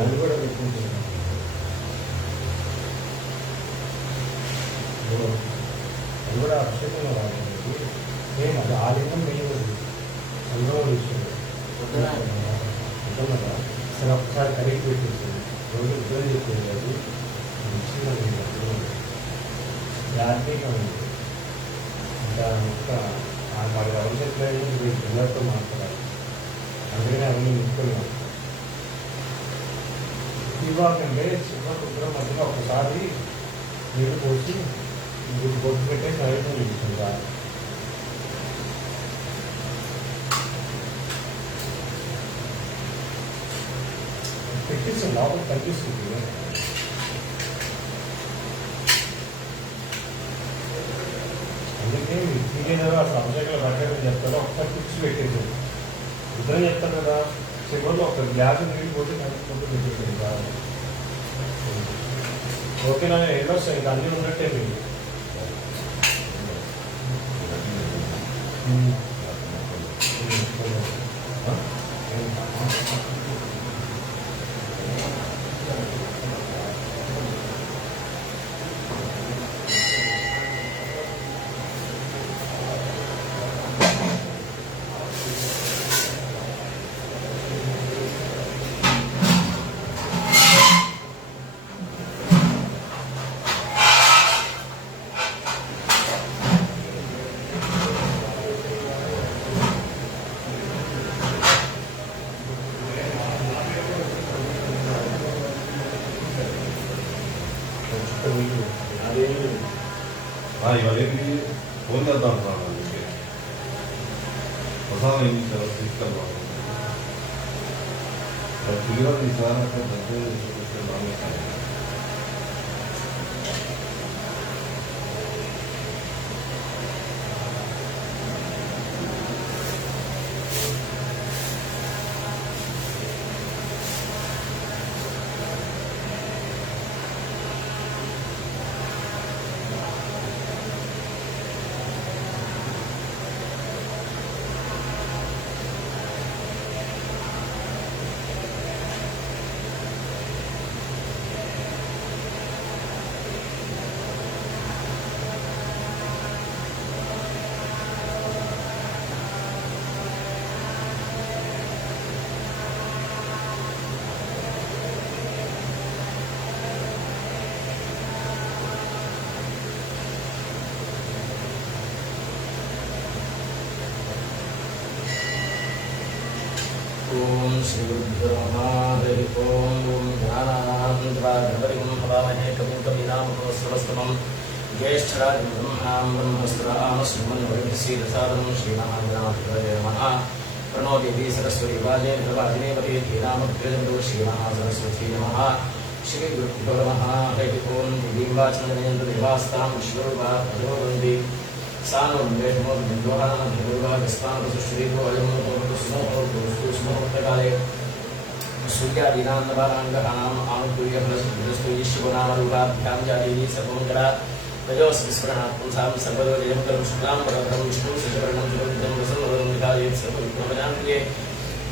అది కూడా పెట్టించారు. అది కూడా అభిషేకంలో వాడుతుంది. మేము అది ఆ లింగం వేయలేదు, అందులో ఇచ్చాడు. అసలు ఒకసారి కడిగి పెట్టించాడు. రోజు ఉద్యోగం చెప్పేది అది ఇచ్చిన జాతీయంగా ఉంది. ఇంకా ఇంకా మరి అవసరం పిల్లలతో మాట్లాడాలి. అందుకని అవన్నీ నింపుకున్నాం. ఇవ్వకంటే శివరుద్ర మధ్యలో ఒకసారి నీళ్ళు పోసి బొట్టు పెట్టే ప్రయత్నం చేస్తుంటారు. పెట్టించండి, లోపల కనిపిస్తుంది. అందుకే తినేదో అసలు అభిషేకాలు పెట్టాలని చెప్తారో ఒకసారి పిచ్చి పెట్టేది. ఇద్దరం చెప్తారు కదా, చివరిలో ఒక గ్లాస్ నీళ్ళు పోతే కలుపుకుంటూ పెట్టేది కదా. ఓకేనా, వెళ్ళొస్తాయి ఇంకా అన్నీ ఉన్నట్టే మీరు. ఇవన్నీ ఫోన్ చేద్దాం ప్రసాదం ఏం తీసుకెళ్తాం పిల్లలు ఈసారి ओम श्री गुरुभ्यो नमः। हरि ओम ज्ञानानंदवागणपतिं भवामहे कविं कवीनामुपमश्रवस्तमं ज्येष्ठराजं ब्रह्मणां ब्रह्मस्त्रां श्रीमन्वरिभिर्षीदसादं श्रीमहागणाधिपतये नमः। प्रणो देवी सरस्वती वाजे निर्वाजिनीवती धीनामग्रजन्तु श्रीमहासरस्वती नमः। श्री गुरुभ्यो नमः। हरि ओम देवीं वाचनजनयन्तु देवास्तां विश्वरूपा प्रचोदन्ति सानो वेदमो बिन्दुहाना भिरुवा विस्तानसुश्रीको अयमोतो सुमोत्तकाले सूर्यादीनान्नवाराङ्गहानाम् आनुकूल्यफलस्तु ईश्वरामरूपाभ्यां जातीः सर्वमङ्गला तयोस्विस्मरणात् पुंसां सर्वदोजयं करं शुक्लां परधरं विष्णुं शशिवर्णं चतुर्भुजं प्रसन्नवदनं विधायेत् सर्वविघ्नोपशान्तये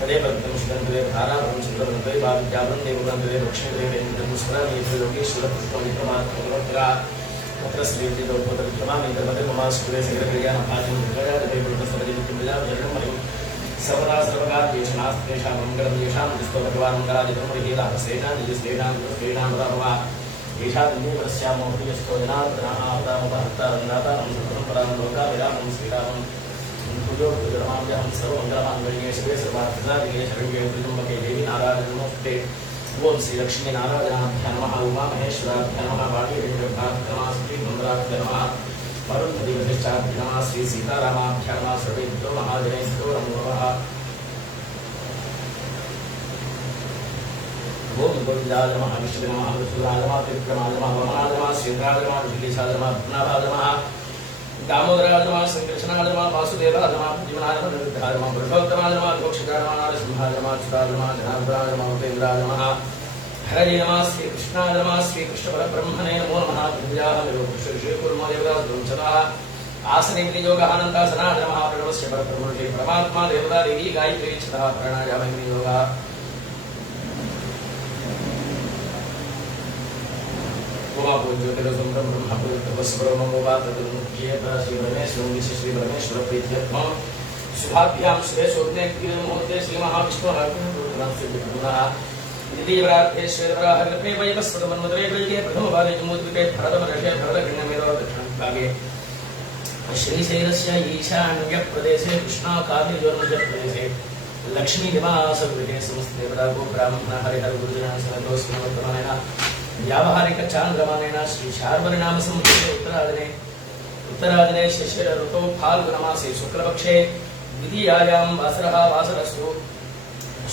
तदेव विघ्नं शिवन्तवे धारावरं शिवन्तवे भाविद्यावरं देववन्दवे लक्ष्मीदेवेन्द्रं स्मरामि लोकेश्वरपुष्पमित्रमात्रमग्रा तत्र श्रीविद्योपतविक्रमामि कर्मते ममाश्कुले सकलकल्याणभाजं विक्रयादिवैकुण्ठसरजिविक्रमजावजरणमयं सर्वदा सर्वकार्येषु नास्तेषां मङ्गलं येषां दिस्तो भगवान्मङ्गलादिब्रह्मविहीलाभसेनां निजस्तेषां दुष्टेषां प्रभवा येषां दिव्यमनस्यामो हृदयस्थो जनार्दनः आपदामुपहर्तारन्दातारं सर्वपरां लोकाभिरामं श्रीरामं पूजो पूजनमाम्यहं सर्वमङ्गलमाङ्गल्ये शिवे सर्वार्थसाधिके शरण्ये त्र्यम्बके देवी नारायणं नमोऽस्तुते। ओम श्री लक्ष्मी नारायणाभ्यां नमः। उमा महेश्वराभ्यां नमः। वाणीदेव्याभ्यां नमः। श्री मंगलाभ्यां नमः। वरुणदेवश्चाभ्यां नमः। श्री सीतारामाभ्यां नमः। सर्वेभ्यो महाजनेभ्यो नमो नमः। ओम गोविन्दाय नमः। विष्णुवे नमः। विष्णुराय नमः। त्रिविक्रमाय नमः। वामनाय नमः। श्रीधराय नमः। विघ्नेशाय नमः। पद्मनाभाय नमः। दामोदराय नमः। संकृष्णाय नमः। वासुदेवाय नमः। जीवनाय नमः। निरुद्धाय नमः। पुरुषोत्तमाय नमः। मोक्षदाय नमः। नरसिंहाय नमः। अच्युताय नमः। जनार्दनाय नमः। उपेन्द्राय नमः। हरे नमः। श्रीकृष्णाय नमः। श्रीकृष्णपरब्रह्मणे नमो नमः। विद्याः आसने योगानन्दासनाय नमः। प्रणवस्य परब्रह्मणे परमात्मा देवता देवी गायत्री छतः प्राणायाम योगः ओमा पूज्योतिरसुंदरं ब्रह्मपुत्रवस्वरमोवातरुन्मुख्येत श्री परमेश्वर प्रीत्यर्थम शुभाभ्यां श्रेयसोज्ञे मुहूर्ते श्री महाविष्णुः दिदीवराधेश्वरहरिपे वैवस्वतमन्वदरे वैगे प्रथमभागे जम्बूद्वीपे भरतवर्षे भरतखण्डमेव दक्षिणभागे श्रीशैलस्य ईशान्यप्रदेशे कृष्णाकाव्यजोर्मजप्रदेशे लक्ष्मीनिवासगृहे समस्तदेवतागो ब्राह्मण हरिहर गुरुजनाः समन्तोस्मवर्तमानेन व्यावहारिक चान्द्रमानेन श्री शार्वरीनाम संवत्सरे उत्तरायणे शिशिर ऋतौ फाल्गुनमासे शुक्लपक्षे द्वितीयायां वासरः वासरस्तु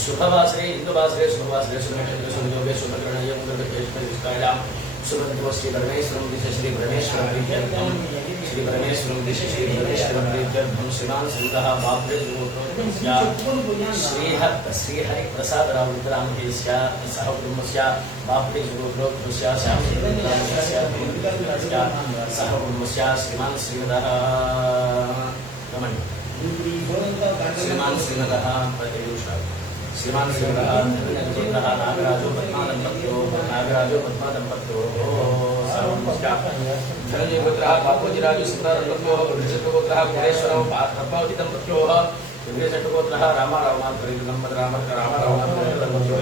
शुभवासरे इंदुवासरे शुभवासरे शुभनक्षत्रे शुभयोगे शुभकरणे मुहूर्तेष्वस्तायां शुभदिवसे श्री परमेश्वरं दिश श्री परमेश्वरं प्रीत्यर्थं श्री परमेश्वरं दिश श्री परमेश्वरं प्रीत्यर्थं श्रीमान श्रीतः बापरे श्रीहरि प्रसाद राव रुद्रामदेस्य सह कुटुंबस्य बापरे गुरुग्रोत्रस्य श्यामस्य सह कुटुंबस्य श्रीमान श्रीमतः श्रीमान श्रीमतः प्रतियुषा श्रीमान श्रीमतः नागराजो पद्मादंपत्यो धनंजय पुत्रः बापूजीराजो सुंदरदंपत्यो वृषभपुत्रः पुरेश्वरौ पद्मावती दंपत्यो वेंकटेशपुत्रः रामारावनाथदंपत्यो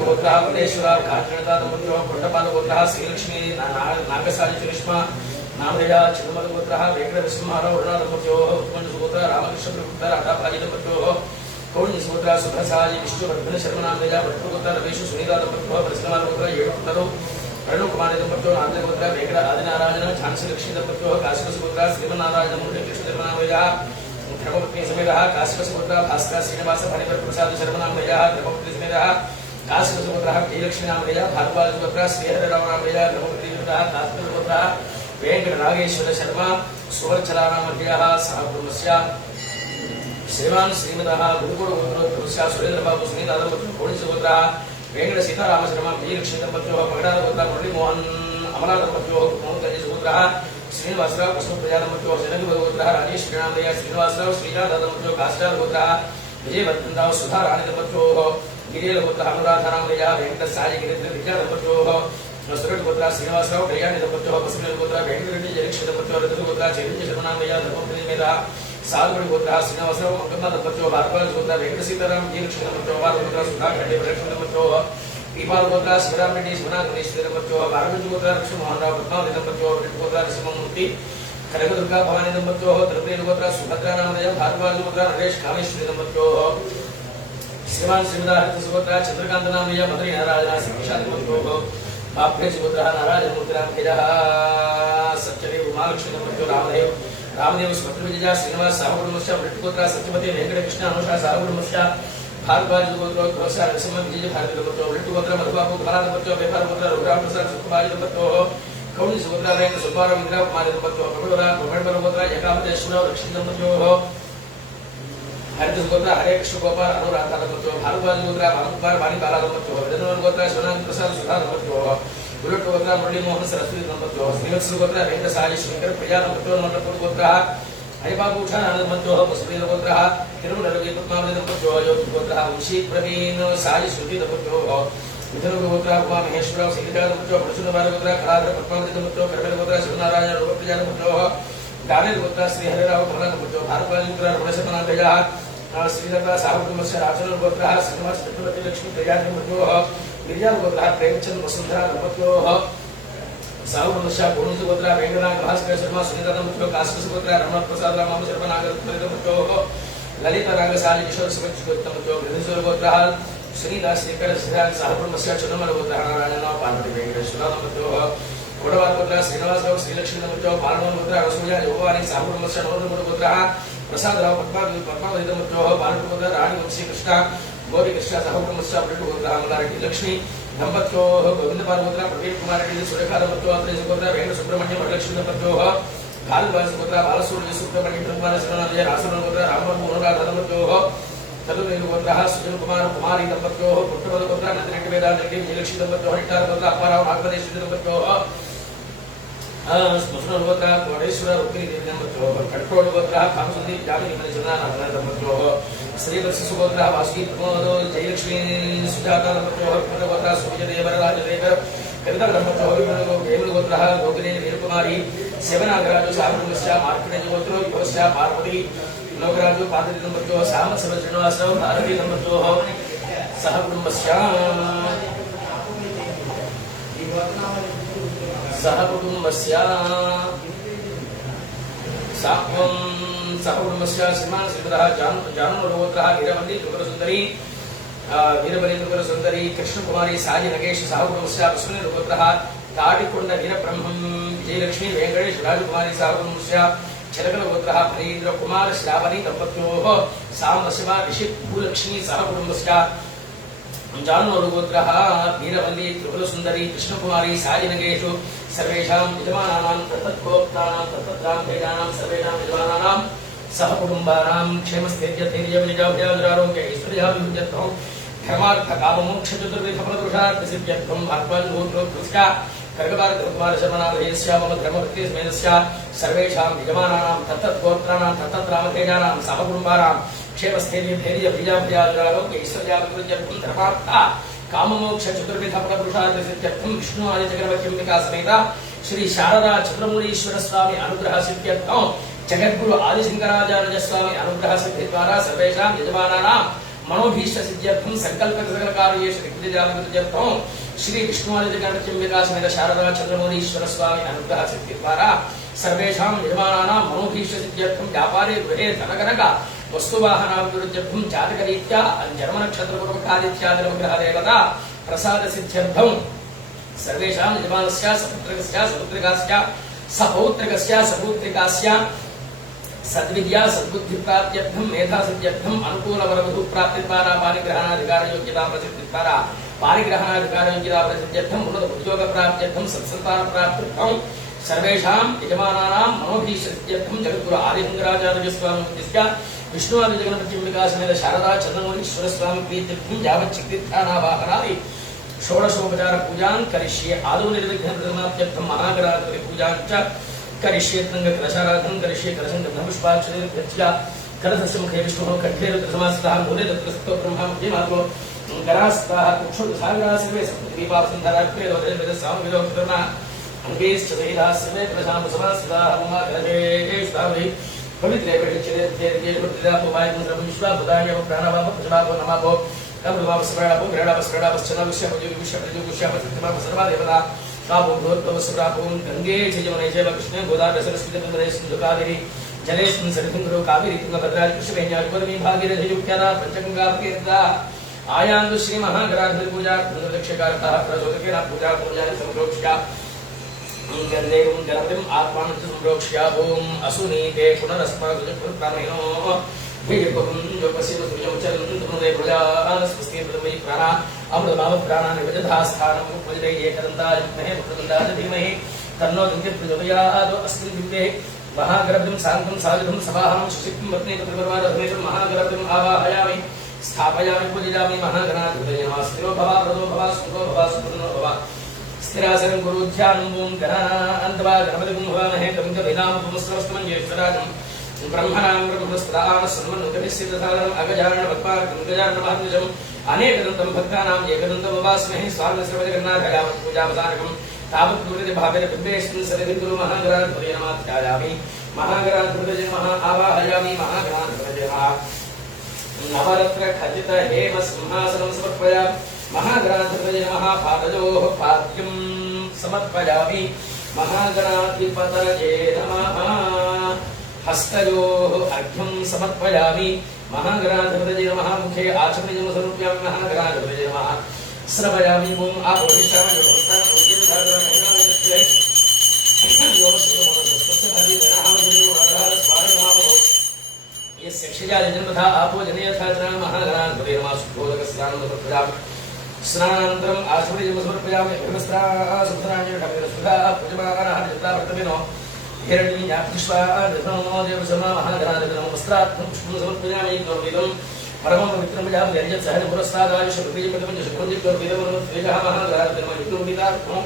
पुत्रः पुरेश्वरः कांचनता दंपत्यो कुंडपालपुत्रः श्रीलक्ष्मी नागसारी चरिष्मा नामधेया चिन्मदपुत्रः वेंकटनरसिंहराव दंपत्योः उत्पन्नसुपुत्रः रामकृष्णपुत्रः राधाभाजी दंपत्योः कौण्यसुपुत्रः सुभसाजी विष्णुवर्धन शर्मा नामधेया भट्टपुत्रः रमेश सुनीता दंपत्योः प्रसन्नकुमारपुत्रः येळुपुत्रौ प्रणुकुमारी दंपत्योः नामदेवपुत्रः वेंकट आदिनारायण झांसी लक्ष्मी दंपत्योः काशिकसुपुत्रः श्रीमन्नारायणमूर्ति कृष्णशर्मनामधेया धर्मपत्नी समेतः काशिकसुपुत्रः भास्कर श्रीनिवास फणिवर प्रसाद शर्मनामधेया धर्मपत्नी समेतः काशिकसुपुत्रः जयलक्ष्मी नामधेया भारद्वाजपुत्रः श्रीहरिराव नामधेया धर्मपत्नी समेतः काशिकसुपुत्रः वेंकट नागेश्वर शर्मा सुवर्चलानामधेयः सह कुटुंबस्य श्रीमान श्रीमतः गुरुकुलगोत्रोत्तमस्य सुरेंद्रबाबु सुनीता दंपत्योः कोणिसुपुत्रः वेंकट सीताराम शर्मा विजयलक्ष्मी दंपत्योः पगडालपुत्रः मुरलीमोहन अमला दंपत्योः मोहनकन्यसुपुत्रः श्रीनिवासराव कृष्णप्रिया दंपत्योः जनकपुत्रः राजेश नामधेया श्रीनिवासराव श्रीराधा दंपत्योः काष्टालपुत्रः विजयवर्धनराव सुधा राणी दंपत्योः गिरियलपुत्रः अनुराधा नामधेया वेंकट साई गिरीन्द्र विद्या दंपत्योः सुरटपुत्रः श्रीनिवासराव कल्याणी दंपत्योः बसवपुत्रः वेंकटरेड्डी जयलक्ष्मी दंपत्योः रघुपुत्रः चैतन्य शर्मा नामधेया धर्मपत्नी समेतः साधुपुत्रः श्रीनिवासराव मंगम्मा दंपत्योः भारद्वाजपुत्रः वेंकट सीताराम जयलक्ष्मी दंपत्योः भारतपुत्रः सुधा खंडे प्रलक्ष्मी दंपत्योः पीपालपुत्रः शिवराम रेड्डी शिवनाथनेश्वरी दंपत्योः भारतपुत्रः लक्ष्मीमोहनराव पद्मावती दंपत्योः वृद्धपुत्रः नरसिंहमूर्ति कनकदुर्गा भवानी दंपत्योः तृतीयपुत्रः सुभद्रा नामधेया भारद्वाजपुत्रः नरेश कामेश्वरी दंपत्योः श्रीमान श्रीमतः हरितसुपुत्रः चंद्रकांत नामधेया मधुरी नारायण शिक्षा दंपत्योः बापरे सुपुत्रः नारायण मूर्तिरामधेयः सत्यदेव उमालक्ष्मी दंपत्योः रामदेव सुभद्रविजया श्रीनिवास साहुकुटुंबस्य वृद्धपुत्रः सत्यवती वेंकटकृष्ण अनुषा साहुकुटुंबस्य भारद्वाजपुत्रः कृष्ण नरसिंह विजय भारती दंपत्योः वृद्धपुत्रः मधुबाबु कमला दंपत्योः वेपालपुत्रः रघुराम प्रसाद सुखबाजी दंपत्योः कौणी सुपुत्रः वेंकट सुब्बाराव इंदिरा कुमारी दंपत्योः प्रबलपुत्रः एकामतेश्वरराव लक्ष्मी दंपत्योः हरितसुपुत्रः हरे कृष्ण गोपाल अनुराधा दंपत्योः भारद्वाजपुत्रः भानुकुमार वाणीबाला दंपत्योः विजयनगरपुत्रः शिवनाथ प्रसाद सुधा दंपत्योः गुरुपुत्रः मुरलीमोहन सरस्वती दंपत्योः श्रीवत्सपुत्रः वेंकट साई शंकर प्रिया दंपत्योः नंदपुत्रः हरिबाबूषण दंपत्योः पुष्पदेवपुत्रः तिरुमलगी पद्मावती दंपत्योः ज्योतिपुत्रः वंशी प्रवीण साई श्रुति दंपत्योः मिथुनपुत्रः उमा महेश्वरराव सिंगिका दंपत्योः परशुरामपुत्रः कलाधर पद्मावती दंपत्योः करवेलपुत्रः शिवनारायण रूपप्रिया दंपत्योः दानेलपुत्रः श्रीहरिराव कमला दंपत्योः भारद्वाजपुत्रः रमणशर्मनामधेयः श्रीलता साहुकुटुंबस्य राजनपुत्रः श्रीनिवास चक्रवर्ती लक्ष्मी प्रिया दंपत्योः गिरिजापुत्रः प्रेमचंद वसुंधरा दंपत्योः साहुकुटुंबस्य पूर्णसुपुत्रः वेंकटनाथ भास्कर शर्मा सुनीता दंपत्योः काष्टसुपुत्रः रमण प्रसाद रामाम शर्मा नागर दंपत्योः ललिता नागसाली किशोर सुमंत दंपत्योः गृहसुपुत्रः श्रीदास शेखर श्रीराज साहुकुटुंबस्य चुनमलपुत्रः नारायण पार्वती वेंकटेश्वर दंपत्योः कोडवारपुत्रः श्रीनिवासराव श्रीलक्ष्मी दंपत्योः पालनपुत्रः रसूया योगवाणी साहुकुटुंबस्य नवदंपत्योः प्रसादराव पद्मावती दंपत्योः बालपुत्रः राणी वंशी कृष्ण गौरी कृष्ण साहुकुटुंबस्य वृद्धपुत्रः मल्लारेड्डी लक्ष्मी दंपत्योः गोविंदपालपुत्रः प्रवीण कुमार रेड्डी सुरेखा दंपत्योः अत्रयसुपुत्रः वेंकट सुब्रह्मण्यम वरलक्ष्मी दंपत्योः भालुबालसुपुत्रः बालसूर्य सुब्रह्मण्यम कुमार शरणनामधेया रासुरपुत्रः रामवर्म अनुराधा दंपत्योः तदुनीलपुत्रः सुजन कुमार कुमारी दंपत्योः पुत्रपदपुत्रः नंदिरेड्डी वेदांत रेड्डी विजयलक्ष्मी दंपत्योः निट्टारपुत्रः अप्पाराव नागपदेश्वरी दंपत्योः स्मृतपुत्रः कोटेश्वर रुक्मिणी देवी दंपत्योः कटकोटपुत्रः कामसुंदरी जामिनी मणिचंद्रा नागराज दंपत्योः श्रीवत्स सुगोत्रा वासुकी प्रमोदो जयलक्ष्मी सुजाता गोत्रा सुविजय वरराज देवर कविता धर्मत्रो केवल गोत्रा गोगरे वीरकुमारी सेवनागराजो सामनुष्या मार्कण्डेय गोत्रो विभवस्या पार्वती लोकराजो पार्वती धर्मत्रो साम सर्व श्रीनिवासो भारती धर्मत्रो सह कुटुंबस्या श्रीमान श्रीधरः जानूरगोत्रः वीरवल्ली त्रिपुरसुन्दरी वीरबली त्रिपुरसुन्दरी कृष्णकुमारी साजी नगेश साहुकुटुंबस्य अश्विनी गोत्रः ताडिकोण्ड वीरब्रह्मं विजयलक्ष्मी वेंकटेश राजकुमारी साहुकुटुंबस्य चरकलगोत्रः फणीन्द्र कुमार श्रावणी दम्पत्योः सामशिवा ऋषि भूलक्ष्मी साहुकुटुंबस्य जानूरगोत्रः वीरवल्ली त्रिपुरसुन्दरी कृष्णकुमारी साजी नगेशु सर्वेषां यजमानानां तत्तद्भोक्तानां तत्तद्रामभेदानां सर्वेषां यजमानानां सह कुटुम्बानां क्षेमस्थैर्यधैर्यविजयाभयाजुरारोग्य ऐश्वर्याभिवृद्ध्यर्थं धर्मार्थकाममोक्षचतुर्विधफलपुरुषार्थसिद्ध्यर्थम् आत्मन्भूतोत्कृष्टा कर्गवारकुमारशर्मणामधेयस्य मम धर्मवृत्तिस्मेनस्य सर्वेषां यजमानानां तत्तद्गोत्राणां तत्तद्रामभेदानां सह कुटुम्बानां क्षेमस्थैर्यधैर्यविजयाभयाजुरारोग्य ऐश्वर्याभिवृद्ध्यर्थं धर्मार्था काममोक्ष चतुर्विध फलपुरुषार्थसिद्ध्यर्थं विष्णु आदि जगन्महिम्बिका समेत श्री शारदा चंद्रमौळीश्वर स्वामी अनुग्रह सिद्ध्यर्थं जगद्गुरु आदि शंकराचार्य स्वामी अनुग्रह सिद्धि द्वारा सर्वेषां यजमानानां मनोभीष्ट सिद्ध्यर्थं संकल्पित सकल कार्येषु सिद्ध्यर्थं श्री विष्णु आदि जगन्महिम्बिका समेत शारदा चंद्रमौळीश्वर स्वामी अनुग्रह सिद्धि द्वारा सर्वेषां यजमानानां मनोभीष्ट सिद्ध्यर्थं व्यापारे गृहे धनकनक वस्तुवाहनाभिवृद्ध्यर्थं जातकरीत्या जन्मनक्षत्रपूर्वकादित्यादिनवग्रह देवता प्रसाद सिद्ध्यर्थं सर्वेषां यजमानस्य सपुत्रकस्य सपुत्रिकास्य सपौत्रिकस्य सपुत्रिकास्य सद्विद्या सद्बुद्धिप्राप्त्यर्थं मेधा सिद्ध्यर्थं अनुकूलवरवधू प्राप्तिद्वारा पारिग्रहणाधिकारयोग्यता प्रसिद्धिद्वारा पारिग्रहणाधिकारयोग्यता प्रसिद्ध्यर्थं उन्नत उद्योगप्राप्त्यर्थं सत्सन्तानप्राप्त्यर्थं सर्वेषां यजमानानां मनोभीष्टसिद्ध्यर्थं जगद्गुरु आदिशंकराचार्य स्वामिस्य विष्णु आदि जगन्महिम्बिका समेत शारदा चंद्रमौळीश्वर स्वामी प्रीत्यर्थं यावच्छक्तिध्यानावाहनादि षोडशोपचार पूजां करिष्ये आदौ निर्विघ्नप्रतिमाप्त्यर्थं महागणाधिपति पूजां च करिष्ये तङ्गकलशाराधनं करिष्ये कलशङ्करपुष्पाक्षरस्य कलशस्य मुखे विष्णुः कण्ठे रुद्रसमास्थितः मूले तत्रस्थो ब्रह्मा मध्ये मातरो गरास्ताः कुक्षुसागराः सर्वे सप्तद्वीपावसन्धरात्रे दोषेर्वेदसामविलोककर्मा अंगेश्च सहिताः सर्वे कलशां समास्थिताः मम कलशेष्टावहि पवित्रे पठिच्यते पुत्रिदापोवाय विश्वाभुताय प्राणवाप प्रजवापो नमापो तब्रवापस्प्राणापो ग्रहणापस्प्राणापस्चनाविश्यपजुगुष्यापसत्यमाप सर्वा देवता कापो भूर्भवस्प्रापो गंगे च यमुने चैव कृष्णे गोदावरी सरस्वती नर्मदे सिन्धु कावेरी जलेऽस्मिन् सन्निधिं कुरु कावेरी तुङ्गभद्रा कृष्णवेण्यादिपर्वी भागीरथी युक्त्यादा पञ्चगङ्गातीर्था आयान्तु श्री महागणाधिपति पूजा दक्षकार्तः प्रचोदकेन पूजा पूजानि सम्प्रोक्ष्य गन्धे गणपतिम् आत्मानं च सम्प्रोक्ष्य ॐ असुनीते पुनरस्माकं वीर्यपकं योगस्य सुयमचरन् तनुदे प्रजाः स्वस्ति प्रथमे प्राणा अमृतभाव प्राणान् विदधा स्थानं उपजते एकदन्ताय विद्महे वक्रतुण्डाय धीमहि तन्नो दुर्गे प्रचोदयात् अस्मिन् दिव्ये महागणपतिं शान्तं सायुधं सभाहं सुसिक्तं पत्नी पुत्रपरिवारधमेशं महागणपतिम् आवाहयामि स्थापयामि पूजयामि महागणाधिपतये नमः स्थिरो भव प्रदो भव सुखो भव सुपूर्णो भव स्थिरासनं कुरु ध्यानं ॐ गणान्तवा गणपतिं भवामहे कविं कवीनामपुमस्रवस्तमं ज्येष्ठराजं ब्रह्मणां ब्रह्मस्पदां सर्वन्नुतभिस्सिद्धसादनम् अगजाननपद्मार्कं गजाननमहात्मजम् अनेकदन्तं भक्तानाम् एकदन्तम् उपास्महे स्वामिश्रवजगन्नाथाय यावत् पूजावसानकम् तावत् पूर्वते भावेन बिम्बेऽस्मिन् सन्निधिं कुरु महागणाधिपतये नमः ध्यायामि महागणाधिपतये नमः आवाहयामि महागणाधिपतये नमः नवरत्न खचित हेम सिंहासनं समर्पयामि महागणाधिपतये नमः पादयोः पाद्यं समर्पयामि महागणाधिपतये नमः हस्तयोः अर्घ्यं समर्पयामि महागणाधिपतये नमः मुखे आचमनीयं समर्पयामि महागणाधिपतये नमः श्रवयामि ॐ आपोषयामि यक्षजाजन्मथा आपो जनयथा च महागणाधिपतये नमः शुद्धोदकस्नानं समर्पयामि स्नानानन्तरम् आचमनीयं समर्पयामि ब्रह्मस्त्रासुत्राण्यः पूजमानः जत्रावर्तमेनो हिरण्यपुष्पादधनो देवसमा महागणाधिपतये नमः वस्त्रार्थं पुष्पं समर्पयामि गौरीदं परमं पवित्रं यां यज्ञ सहज पुरस्तादाय शुभ्रीजपदं शुभ्रजित् गौरीदं तेजः महागणाधिपतये नमः युक्तोमितार्थं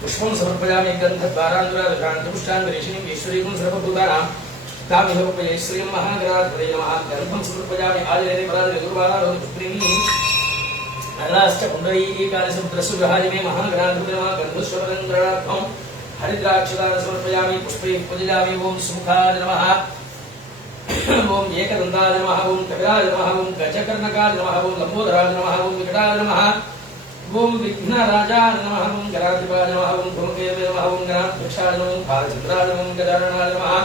पुष्पं समर्पयामि गन्धद्वारान्तरादशान्तपुष्टान् ऋषिणीं ईश्वरीं सर्वभूतानां तामिहोपये श्री महागणाधिपतये नमः गर्भं समर्पयामि आदिदेवी परादेवी गुरुवारारोहि पुत्रिणी अनाश्च पुण्डरीकानि समुद्रसुग्रहाय मे महागणाधिपतये नमः गन्धस्वरन्द्रणार्थं हरिद्राक्षदानं समर्पयामि पुष्पैः पूजयामि ओम सुमुखाय नमः ओम एकदन्ताय नमः ओम कपिलाय नमः ओम गजकर्णकाय नमः ओम लंबोदराय नमः ओम विकटाय नमः ओम विघ्नराजाय नमः ओम गणाधिपाय नमः ओम धूमकेतवे नमः ओम गणाध्यक्षाय नमः ओम भालचन्द्राय नमः ओम गजाननाय नमः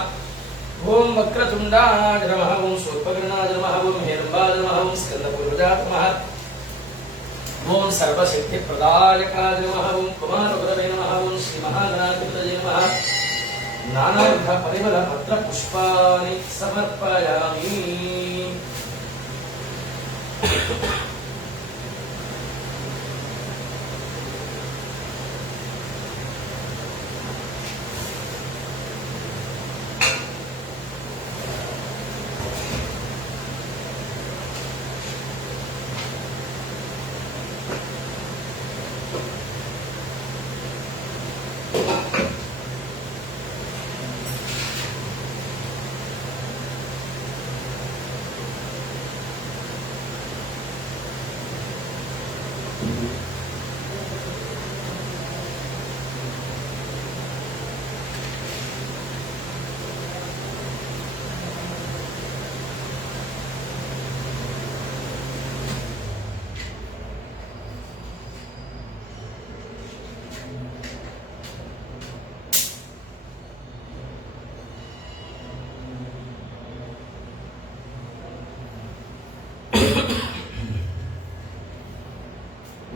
ओम वक्रतुण्डाय नमः ओम शूर्पकर्णाय नमः ओम हेरम्बाय नमः ओम स्कन्दपूर्वजाय नमः ओम सर्वशक्तिप्रदायकाय नमः ओम कुमारवरदे नमः ओम श्री महागणाधिपतये नमः नानाविध परिमल पत्र पुष्पाणि समर्पयामि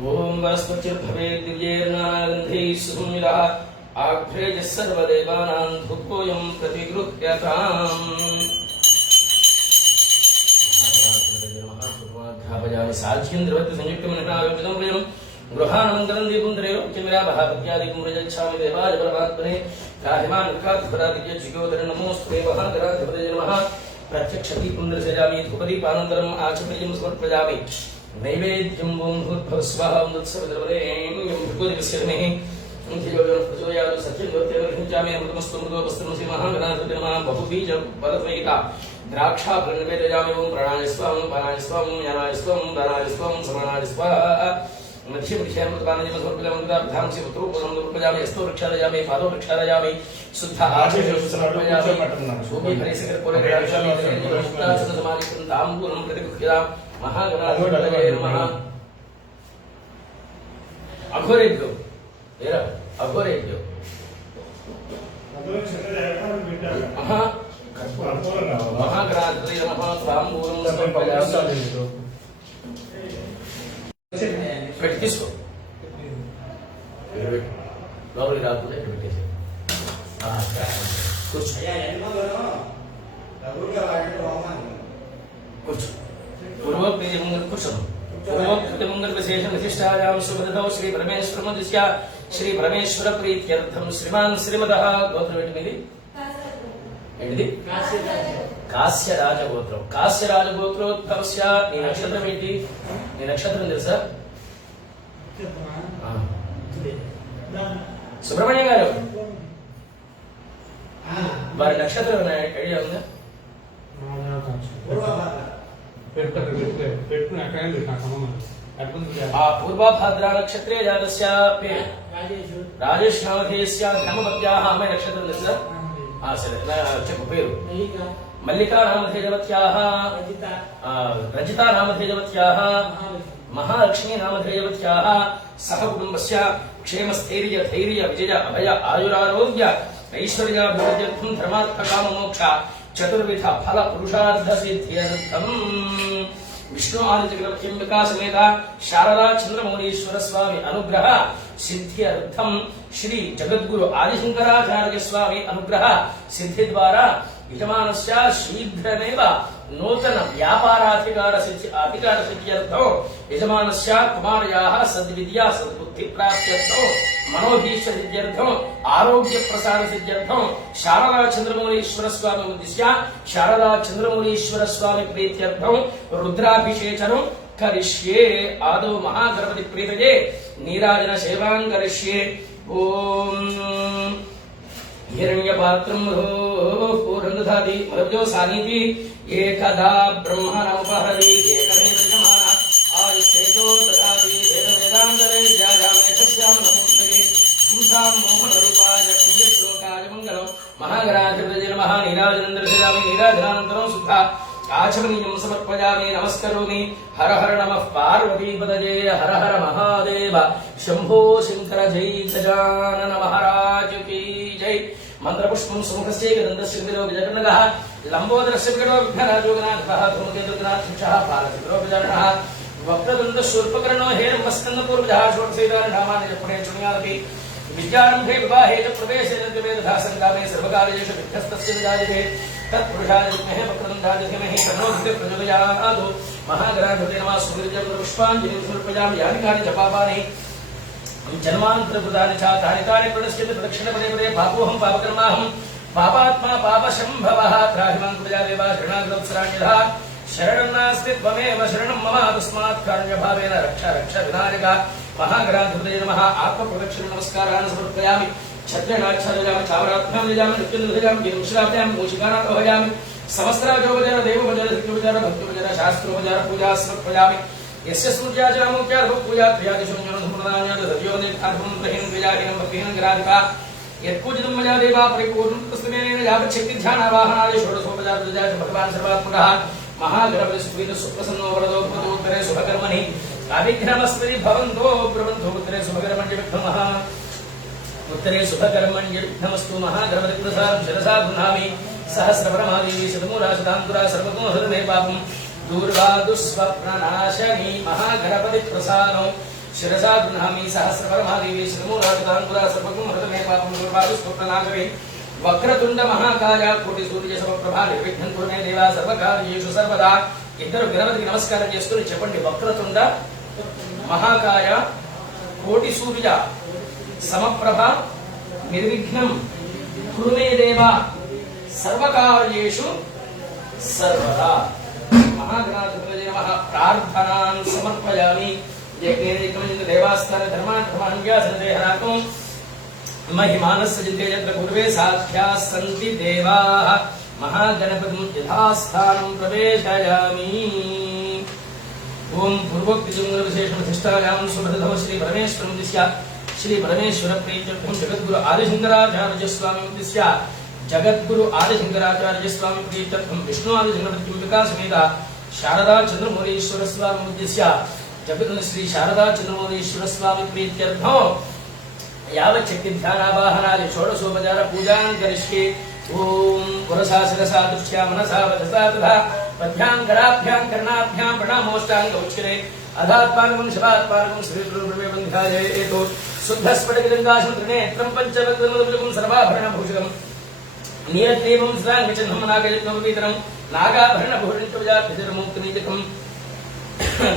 ओम वस्पतिर्भवेत् दिव्यैर्नागन्धैः सुमिलः आघ्रेयः सर्वदेवानां धूपोऽयं प्रतिगृह्यताम् महागणाधिपतये साध्येन्द्रवत् संयुक्तमननायोजितं प्रियं गृहानमङ्गलं दीपं त्रयोक्यमिराभः प्रयच्छामि देवाय परमात्मने राहिमानुकाधिपरादिज्योतिर् नमोऽस्तु महागणाधिपतये नमः प्रत्यक्षदीपं दर्शयामि धूपदीपानन्तरम् आचमनीयं समर्पयामि नैवेद्यं ओम भूर्भुवस्वाहा ओम तत्सवितुर्वरेण्यं भृगुदिवस्यर्मेः धियोयो प्रचोदयात् सत्यं ज्योतिर्गृह्णामि अमृतमस्तु मृदोपस्तमसि महागणाधिपतये नमः बहुबीज परद्वैता द्राक्षाफलनिवेदयामि ओम प्राणाय स्वाहा ओम पानाय स्वाहा ओम यानाय स्वाहा ओम दानाय स्वाहा ओम समानाय स्वाहा मध्यमृक्षामृतपानजं समर्पयामि पुत्रोपदं समर्पयामि हस्तो प्रक्षालयामि पादौ प्रक्षालयामि शुद्ध आचमनीयं समर्पयामि भूमि फलेशकर्पूरगणाक्षामि ताम्बूलं प्रतिगृह्यामि महागणाधिपतये नमः अघोरेभ्यो एरा अघोरेभ्यो महागणाधिपतये नमः ताम्बूलं समर्पयामि पेट किसको लोपलिకి రాకుండా ఇక్కడ పెట్టేసి కూర్చో కూర్చో पूर्वोक्तमंगल विशेष विशिष्टायां सुभदौ श्री परमेश्वर मध्य श्री परमेश्वर प्रीत्यर्थम श्रीमान श्रीमदः गोत्रमेटिది ఏంటిది కాశ్య రాజగోత్రం కాశ్య రాజగోత్రోద్భవస్య నీ నక్షత్రం ఏంటి నీ నక్షత్రం తెలుసా సుబ్రహ్మణ్యం గారు వారి నక్షత్రం ఐడియా ఉందా पूर्वाभाद्रा नक्षत्रे जातस्य राजेश नामधेयस्य धर्मवत्याः अम्मे नक्षत्रं తెలుసా సరే చెప్పు పేరు मल्लिका नामधेयवत्याः रजिता नामधेयवत्याः महालक्ष्मी नामधेयवत्याः सह कुटुम्बस्य क्षेमस्थैर्य धैर्य विजय अभय आयुरारोग्य ऐश्वर्याभिवृद्ध्यर्थं धर्मार्थकाममोक्ष चतुर्विध फल पुरुषार्थ सिद्ध्यर्थम विष्णु आदित्यंबिका समेत शारदा चंद्रमौलीश्वर स्वामी अनुग्रह सिद्ध्यर्थम श्री जगद्गुरु आदिशंकराचार्य स्वामी अनुग्रह सिद्धि द्वारा यजमानस्य शीघ्रमेव नूतन व्यापाराधिकार सिद्ध्यर्थो यजमानस्य कुमार्याः सद्विद्या सद्बुद्धि प्राप्त्यर्थो मनोभीष्ट सिद्ध्यर्थो आरोग्य प्रसाद सिद्ध्यर्थो शारदा चंद्रमौलीश्वर स्वामी उद्दिश्य शारदा चंद्रमौलीश्वर स्वामी प्रीत्यर्थो रुद्राभिषेचनं करिष्ये आदौ महागणपति प्रीतये नीराजन सेवां करिष्ये ओम हिरण्यपात्रं मधोः पूर्णं दधाति मधुजो सानीति एकदा ब्रह्मणमुपहरति एकदेव यजमाना आयुष्येजो ददाति वेदान्तवेद्यायां यशस्यां नमोऽस्तुते पुंसां मोहनरूपाय पुण्यश्लोकाय मङ्गलं महागणाधिपतये नमः नीराजनं दर्शयामि नीराजनानन्तरं शुद्धा आचमनीयं समर्पयामि नमस्करोमि हर हर नमः पार्वतीपतये हर हर महादेव शंभो शंकर जय गजानन महाराज की जय मंत्रपुष्पं सुमुखस्य गन्धस्य विजगन्नगः लंबोदरस्य विकटो विघ्नराजोगनाथः धूमकेतुगनाथ शिक्षः पालकरो विजरणः वक्रतुण्ड शूर्पकर्णो हेरम्बस्कन्दपूर्वजः षोडशैतानि जपणे चुण्यादपि विद्यारम्भे विवाहे च प्रवेशे च वेदधा संगामे सर्वकालेषु विघ्नस्तस्य विजायते तत्पुरुषाय विद्महे वक्रतुण्डाय धीमहि तन्नो धियः प्रचोदयात् महागणाधिपतये नमः सुकृतं समर्पयामि यानि कानि च पापानि जन्मान्तरकृतानि च तानि प्रणश्यन्ति प्रदक्षिणपदे पदे पापोऽहं पापकर्माहं पापात्मा पापशम्भवः त्राहि मां कृपयादेव शरणागतवत्सराण्यथा शरणं नास्ति त्वमेव शरणं मम तस्मात् कारुण्यभावेन रक्ष रक्ष विनायक महागणाधिपतये नमः आत्मप्रदक्षिण नमस्कारान् समर्पयामि छत्रेणाच्छादयामि चावराभ्यां यजामि नृत्यं गिरिश्राभ्यां मूषिकानारोहयामि समस्त्राजोपचार देवोपचार धृत्योपचार भक्त्योपचार शास्त्रोपचार पूजा समर्पयामि यस्य सूर्याचरामोक्यार्भो पूजा क्रियादिशोन्योन्मुद्राण्यादधर्योनिर्धार्भं भक्तिहीनं ग्राधिका यत्पूजितं मया देवा परिपूर्णं तस्मेन यावच्छक्तिध्यानावाहनाय षोडशोपचार पूजा भगवान् सर्वात्मकः महागणपतिः सुप्रसन्नो वरदो भवतु उत्तरे शुभकर्मणि अविघ्नमस्मि भवन्तो ब्रवन्तो उत्तरे शुभकर्मण्यविघ्नमः उत्तरे शुभकर्मण्यविघ्नमस्तु महागणपतिप्रसादं शिरसा गृह्णामि सहस्रपरमादेवी शतमूलाशतान्तुरा सर्वतो हृदये पापं दूर्वा दुःस्वप्ननाशनी महागणपतिप्रसादो शिरसा गृह्णामि सहस्रपरमादेवी शतमूलाशतान्तुरा सर्वतो हृदये पापं दूर्वा दुःस्वप्ननाशनी वक्रतुंड महाकाय कोटि सूर्य समप्रभा निर्विघ्नं कुरु मे देवा सर्वकार्येषु सर्वदा इద్దరు గణపతికి నమస్కారం చేస్తూ చెప్పండి వక్రతుండ మహాకాయ కోటి సూర్య సమప్రభ నిర్విఘ్నం కురు మే దేవా సర్వకార్యేషు సర్వదా महागणाधिपतये नमः प्रार्थनां समर्पयामि यज्ञेन देवास्तान धर्मान्व्यासनदेहनाकं महिमानस्य चिन्ते यत्र पूर्वे साध्याः सन्ति देवाः महागणपतिं यथास्थानं प्रवेशयामि ओम पूर्वोक्तिविशेषमधिष्ठायां सुभृतधम श्री परमेश्वरं दिश्य श्री परमेश्वर प्रीत्यर्थं जगद्गुरु आदिशंकराचार्य स्वामी दिश्य जगद्गुरु आदिशंकराचार्य स्वामी प्रीत्यर्थं विष्णु आदिशंकरत्रिंबिका समेत शारदा चंद्रमौलीश्वर स्वामी दिश्य जगद्गुरु श्री शारदा चंद्रमौलीश्वर स्वामी प्रीत्यर्थं यावच्छक्ति ध्यानावाहनादि षोडशोपचार पूजां करिष्ये ओम पुरसा शिरसा दृष्ट्या मनसा वचसा तथा पद्भ्यां कराभ्यां कर्णाभ्यां प्रणामोष्टांग उच्यते अधात्पानकं शवात्पानकं श्रीगुरुर्वे बन्धायेतो शुद्धस्फटिकलिङ्गाशं त्रिनेत्रं पञ्चवक्त्रमुद्रकं सर्वाभरणभूषितं नीलग्रीवं स्राङ्गचिह्नं नागयज्ञोपवीतरं नागाभरणभूषितविजाभिधर्मोक्तनीतिकं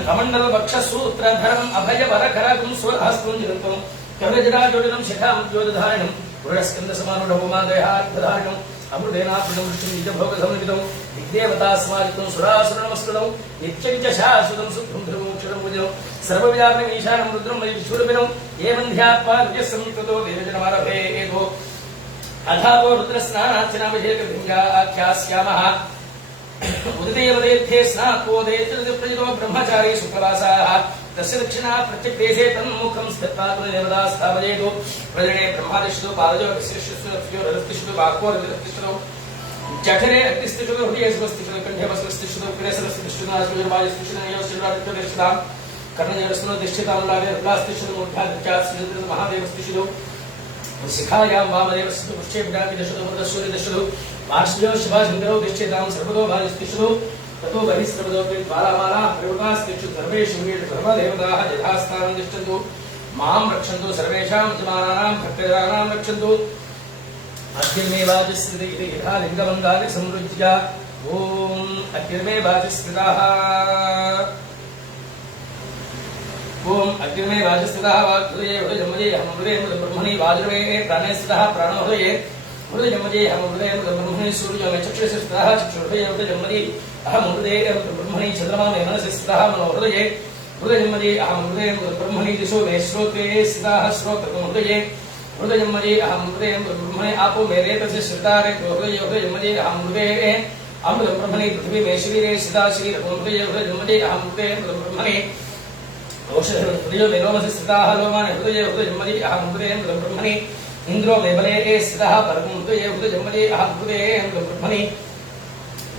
कमण्डलवक्षसूत्रधरम् अभयवरकरकं स्वहस्तं जगन्तं कवचराजोडिनं शिखामुद्योतधारिणं पुरस्कन्दसमानुढवमादयार्थधारिणं अमृतेनात्मनं वृष्टिं निजभोगसमन्वितं दिग्देवतास्मादितं सुरासुरनमस्कृतं नित्यं च शाश्वतं सुखं ध्रुवमोक्षदं भुजं सर्वव्यापकम् ईशानं रुद्रं मयिशूरपिनं एवं ध्यात्वा निजसंयुक्तो देवजनमारभेतो अथापो रुद्रस्नानार्चनाभिषेकभृङ्गाख्यास्यामः उदितेवदेत्थे स्नात्वोदेत्यप्रजितो ब्रह्मचारी शुक्रवासाः तस्य दक्षिणा प्रत्यक्तेसे तन्मुखं स्थित्वा देवता स्थापयेतो प्रजने ब्रह्मादिष्टो पादजो विशिष्टो रतिष्टो वाक्को रतिष्टो जठरे अतिष्ठितो हृदये स्वस्थितो कंठे वस्वस्थितो प्रेसरस्थितो नास्तिर्वायुस्थितो योश्चिरादित्यस्तां कर्णजरस्नो दिष्ठितां लाभे रुद्रास्तिष्ठो मूर्धादित्यास्तिष्ठो महादेवस्तिष्ठो शिखायां वामदेवस्तिष्ठो पुष्टे विदाकिदशो मृदसूर्यदशो वार्ष्यो शिवाशंकरो दिष्ठितां सर्वतो वायुस्तिष्ठो ततो बहिस्त्रपदो द्वारामाला प्रवृतास्तिष्ठो सर्वेषु धर्मदेवताः यथास्थानं तिष्ठन्तु मां रक्षन्तु सर्वेषां यजमानानां भक्तजनानां रक्षन्तु अग्निर्मे वाचस्कृते इति यथा लिङ्गबन्धादि संरुज्य ॐ अग्निर्मे वाचस्कृताः ॐ अग्निर्मे वाचस्कृताः वाक्हृदये हृदयजमजे हृदये ब्रह्मणि वाजुर्वे प्राणे स्थितः प्राणो हृदये हृदयजमजे हृदये ब्रह्मणि सूर्यमे चक्षुषे स्थितः चक्षुर्हृदये हृदयजमजे अहं हृदये ब्रह्मणि चन्द्रमा मे मनसि स्थितः मनो हृदये हृदयजमजे अहं हृदये ब्रह्मणि दिशो मे श्रोत्रे स्थितः श्रोत्रं हृदये हृदय मजे अहम हृदय ब्रह्मणे आपो मेरे तस्य श्रितारे हृदय हृदय मजे अहम हृदय अमृत ब्रह्मणे पृथ्वी में शरीरे सिदा शरीर हृदय हृदय मजे अहम हृदय ब्रह्मणे औषध हृदय में लोमस्य स्थिताः लोमान् हृदय हृदय मजे अहम हृदय ब्रह्मणे इंद्रो में बले स्थितः परमं हृदय हृदय मजे अहम हृदय ब्रह्मणे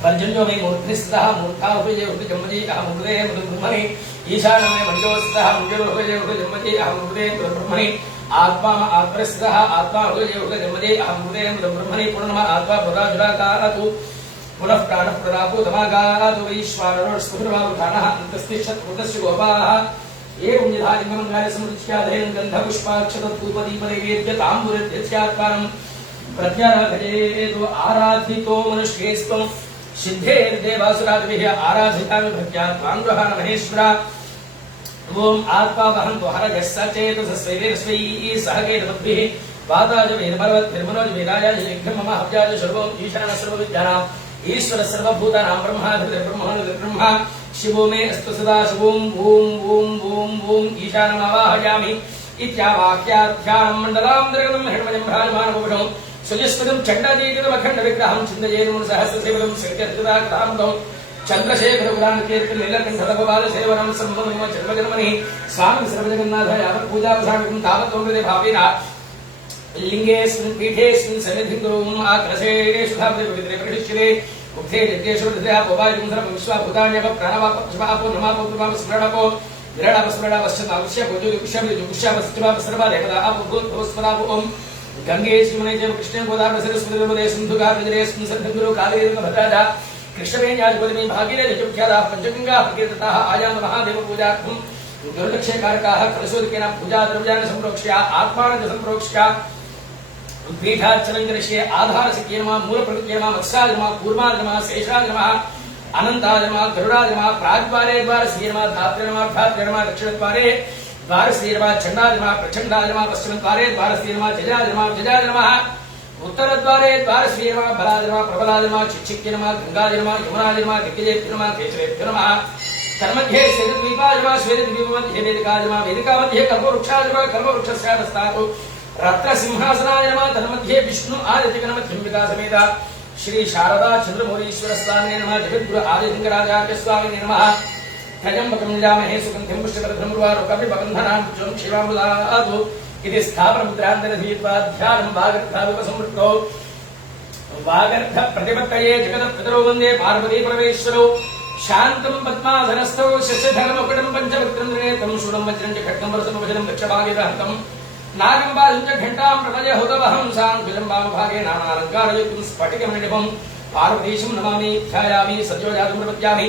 पर्जन्यो में मूर्धनि स्थितः मूर्धा हृदय हृदय मजे अहम हृदय ब्रह्मणे ईशान में मंजो स्थितः मंजो हृदय हृदय मजे अहम हृदय ब्रह्मणे आत्मा आत्मस्थितः आत्मा हृदय हृदय मजे अहम हृदय ब्रह्मणे पूर्णः आत्मा पुराजुराकारतु पुनः प्राणः प्रदापो धमागारतु वैश्वानरोस्फुरवारुधानः अन्तस्तिष्ठत् पूर्णस्य गोपाः एवं यथा लिङ्गमङ्गाय समृच्याधेन गन्धपुष्पाक्षतधूपदीपदैवेद्य ताम्बूलद्यस्यात्मानं प्रत्याराधयेतो आराधितो मनुष्येस्त्वं सिद्धेर्देवासुरादिभिः आराधितामि भक्त्यात्माङ्गहान महेश्वरा ओम आत्मा वहन्तु हरजः सचेतसस्वैर्स्वैः सहगेतमद्भिः वाताज वेदमर्वत् निर्मनोज वेदाय यज्ञं मम हव्याज सर्वम् ईशान सर्वविद्यानाम् ईश्वर सर्वभूतानां ब्रह्माधिपति ब्रह्मा शिवो मे अस्तु सदा शिवों ओम ओम ओम ओम ईशानमावाहयामि इत्यावाक्याध्यानं मण्डलां द्रगणं हिरण्मयं भ्राजमानपुरुषं सुजस्पदं चण्डादीकृतमखण्डविग्रहं चिन्तयेन् सहस्रसेवनं शक्यर्चिताकृतां चंद्रशेखर पुराण कीर्ति नीलकंठ भगवान सेवनम संभवम जन्मजन्मनि स्वामी सर्वजगन्नाथ यावत् पूजावसामिकं तावत् ओमृते भावेना लिंगेस्मिन् पीठेस्मिन् सन्निधिं गुरुम् आक्रशेषु धावते पवित्रे प्रतिष्ठिते उक्ते यज्ञेषु हृदया पवायुं सर्वं विश्वाभूतान्यव प्राणवापो पुष्पापो नमापो कृपापो स्मरणपो विरणापो स्मरणापश्चतावश्य भोजोयुक्षापश्चताप सर्वा देवता आपो भूतभवस्वरापो ओम गंगे श्रीमने जय कृष्णे गोदावरी सरस्वती नर्मदे सिंधु कावेरीस्मिन् सन्निधिं गुरु कावेरी भद्राजा कृष्णवेण्याधिपतिमे भागीरथी ख्याताः पंचगंगाः प्रकीर्तिताः आयान महादेव पूजार्थं दुर्लक्ष्यकारकाः कलशोदकेन पूजा द्रव्याणि संप्रोक्ष्य आत्मानं संप्रोक्ष्य पीठार्चनं करिष्ये आधारसिक्ये नमः मूलप्रकृत्ये नमः मत्स्याय नमः कूर्माय नमः शेषाय नमः अनन्ताय नमः गरुडाय नमः प्राग्द्वारे द्वारस्य नमः धात्रे नमः धात्रे नमः दक्षिणद्वारे द्वारस्य नमः चण्डाय नमः प्रचण्डाय नमः पश्चिमद्वारे द्वारस्य नमः जजाय नमः उत्तरद्वारे द्वारस्य नमः बलाय नमः प्रबलाय नमः चिक्षिक्ये नमः गंगाय नमः यमुनाय नमः दिग्गजेभ्यो नमः केशवेभ्यो नमः तन्मध्ये श्वेतद्वीपाय नमः श्वेतद्वीपमध्ये वेदिकाय नमः वेदिकामध्ये कल्पवृक्षाय नमः कल्पवृक्षस्याधस्तातु रत्नसिंहासनाय नमः तन्मध्ये विष्णु आदित्यगणपति त्र्यम्बिका समेत श्री शारदा चंद्रमौलीश्वर स्वामिने नमः जगद्गुरु आदिशंकराचार्य स्वामिने नमः त्र्यम्बकं यजामहे सुगन्धिं पुष्टिवर्धनं उर्वारुकमिव बन्धनान् मृत्युं शिवामृतातु इति स्थापनमुद्रान्तरधीत्वाध्यानं वागर्थाविपसंवृत्तौ वागर्थ प्रतिपत्तये जगदपितरौ वन्दे पार्वती परमेश्वरौ शान्तं पद्मासनस्थौ शस्यधरमुकुटं पञ्चवक्त्रं त्रिनेत्रं शूलं वज्रं च खड्गं वरसमुपजनं दक्षभागीरहन्तं नागं बालं च घण्टां प्रणय हुतवहं साङ्कुलं वामभागे नानालङ्कारयुक्तं स्फटिकमणिनिभं पार्वतीशं नमामि ध्यायामि सज्जोजातं प्रपद्यामि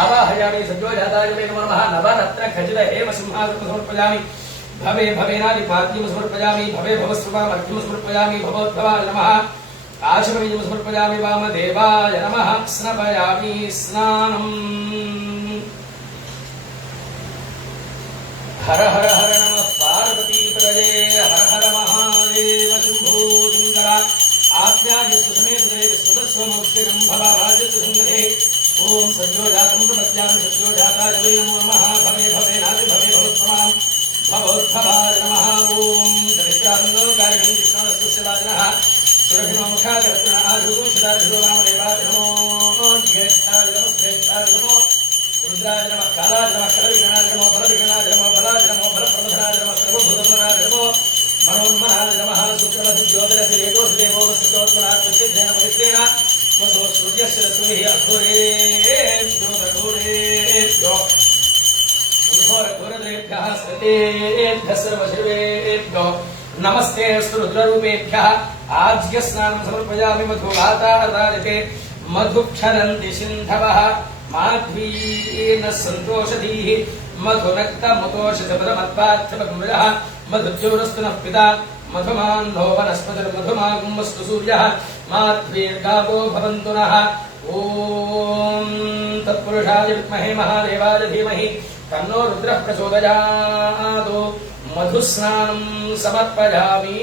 आवाहयामि सज्जोजाताय नमो नमः नवरत्न खचित हेम सिंहासनं समर्पयामि भवे भवेनादिपाद्यं समर्पयामि भवे भवस्वमार्घ्यं समर्पयामि भवोद्भवाय नमः आशुभबीजं समर्पयामि वामदेवाय नमः स्नपयामि स्नानम् हर हर हर नमः पार्वतीपतये हर हर महादेव शम्भो शङ्कर आज्ञायस्तु समेतदे विश्वतस्वमौष्टिकं भवाभाजस्तु सङ्गते ॐ सज्जोजातं प्रपद्यामि सज्जोजाताय वै नमो नमः भवे भवेनादि भवे भवस्वमाम् भवोद्भवाय नमः ॐ दरिद्रानन्दकारिणं कृष्णस्य राजनः सुरभिनोमुखाकर्तनः आजुगोषदाजुगो वामदेवाय नमो ज्येष्ठाय नमः श्रेष्ठाय नमो रुद्राय नमः कालाय नमः करविघ्नाय नमो बलविघ्नाय नमो बलाय नमो बलप्रमथनाय नमः सर्वभूतमनाय नमो मनोन्मनाय नमः शुक्रमधिज्योतिरसिदेवो वसुतोत्मनात्मसिद्धेन पवित्रेण वसो सूर्यस्य रश्मिः अघोरेभ्यो रघोरेभ्यो घोरघोरद्रेभ्यः स्मृतेभ्यः सर्वशिवेभ्यो नमस्ते अस्तु रुद्ररूपेभ्यः आज्ञस्नानं समर्पयामि मधुवातारतायते मधुक्षरन्ति सिन्धवः माध्वीर्न सन्तोषधीः मधुनक्तमुतोषधपदमत्पार्थमग्मजः मधुज्योरस्तु नः पिता मधुमान्नो वनस्पतिर्मधुमागुमस्तु सूर्यः माध्वीर्गावो भवन्तु नः ॐ तत्पुरुषाय विद्महे महादेवाय धीमहि तन्नो रुद्रः प्रचोदयात् मधुस्नानं समर्पयामि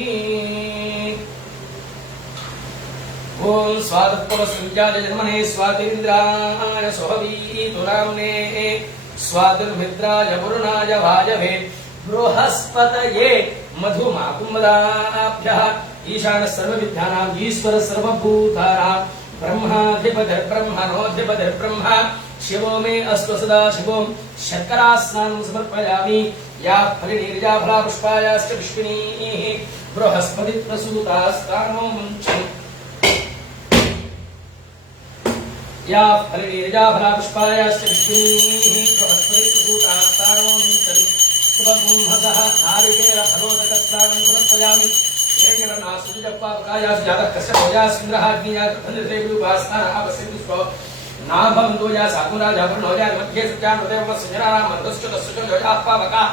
ॐ स्वादत्पवसंज्ञाय जन्मने स्वातिरिन्द्राय सोहवीतुराम्ने स्वातिर्मित्राय वरुणाय वायवे बृहस्पतये मधुमा कुम्भदाभ्यः ईशानः सर्वविद्यानां ईश्वरः सर्वभूतानां ब्रह्माधिपतिर्ब्रह्मणोऽधिपतिर्ब्रह्म शिवो मे अस्तु सदा शिवो शर्करास्नानं समर्पयामि या फलिनीर्या फलापुष्पायाश्च पुष्पिणीः बृहस्पतिप्रसूतास्तानो मुञ्चन् या फलिनीर्या फलापुष्पायाश्च पुष्पिणीः बृहस्पतिप्रसूतास्तानो मुञ्चन् शुभकुम्भसः नारिकेलफलोदकस्नानं समर्पयामि नासुजपावकायासु जातः कस्य भोजास्मिन्द्रः अग्निया कृतन्देवीपास्नानः वसिन्धुष्पो नाभवन्दोजा साकुराजा वर्णोजा मध्ये सत्यां हृदयं सञ्जनानां मन्दश्च तस्य योजापावका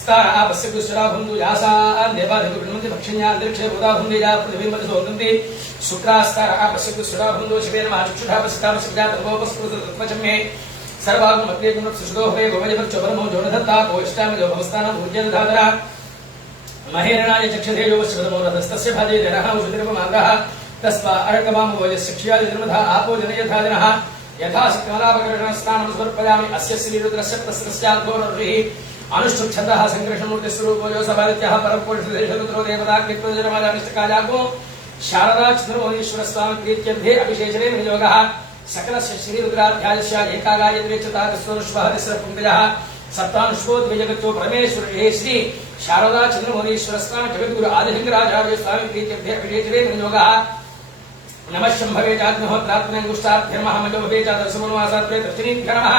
स्तारः वसिन्धुष्टरा भन्दुजासा देवादिवृण्मन्ति भक्षिण्या अन्तरिक्षे भूता भुन्देजा पृथिवीमति सोन्दन्ति शुक्रास्तारः वसिन्धुष्टरा भन्दो शिवेन माचक्षुषा वसिता वसिजातमोपस्फुरतत्वचम्ये सर्वागमग्ने गुणप्सुषदो हवे गोमजपच्चवरमो जोनधत्ता पोष्टामजो भवस्तानं भूर्जनधातरा महेरणाय चक्षुधेयो शिवदमोरधस्तस्य भाजे जनः उषुतिर्वमागः तस्मा अर्कवामो यस्यक्षयादिर्मधा आपो जनयथा जनः यथा कमलापकरणस्नानं समर्पयामि अस्य श्रीरुद्रस्य तस्यस्याद्भोरर्षिः अनुष्ठुच्छन्दः सङ्कर्षणमूर्तिस्वरूपो योऽसभादित्यः परमपुरुषदेशरुद्रो देवताग्नित्वजनमाजानिष्टकाजागो शारदा चन्द्रमौलीश्वरस्वामी प्रीत्यर्थे अभिषेचने विनियोगः सकलस्य श्रीरुद्राध्यायस्य एकागायत्रे चतादस्वनुष्वः तिस्रपुङ्गजः सप्तानुष्वोद्विजगत्यो परमेश्वर श्री शारदा चन्द्रमौलीश्वर स्वामी जगद्गुरु आदिशंकराचार्य स्वामी प्रीत्यर्थे अभिषेचने विनियोगः नमः शंभवे चाग्निहोत्रात्मनेङ्गुष्टाभ्यर्मः मजो भवे चादर्शमनुवासात्रे दक्षिणीभ्यो नमः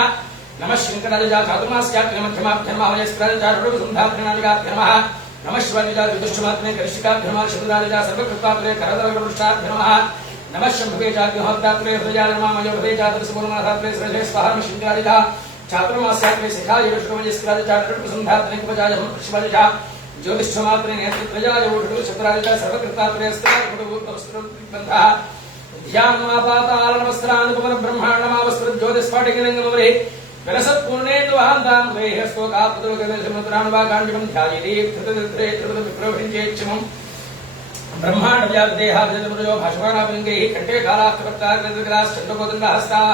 नमः शंकराजा चातुर्मास्यात्मध्यमाभ्यर्मः मयस्कराजारूपसुन्धाभ्यर्मः नमः शिवाजा विदुष्टमात्मे करिष्ठिकाभ्यर्मः शब्दाजा सर्वकृत्वात्रे करदलवृष्टाभ्यर्मः नमः शंभवे चाग्निहोत्रात्रे हृदयाजन्मः मजो भवे चादर्शमनुवासात्रे श्रेष्ठे स्वाहा शंकराजा चातुर्मास्यात्रे शिखाय विष्णुमयस्कराजारूपसुन्धात्मनेङ्गुपजाय शिवाजा ज्योतिष्ठमात्रे नेतृत्वजाय शतराजा सर्वकृत्वात्रे स्त्राकुटुबन्धः ध्यानमापातालनमस्त्रानुपमन ब्रह्माण्डमावस्त्र ज्योतिस्फटिकलिङ्गमवरे विलसत्पूर्णेन्दुवहान्तां वेहस्तोकापुतोगदशमुद्रानुवाकाण्डिमं ध्यायेति धृतदृत्रे धृतविप्रवहिञ्चेच्छिमम् ब्रह्माण्डव्यादेहाभिजमुरजो भाषमाणापलिङ्गैः कण्ठे कालाक्तवक्ताग्रदग्राश्चण्डकोदण्डहस्ताः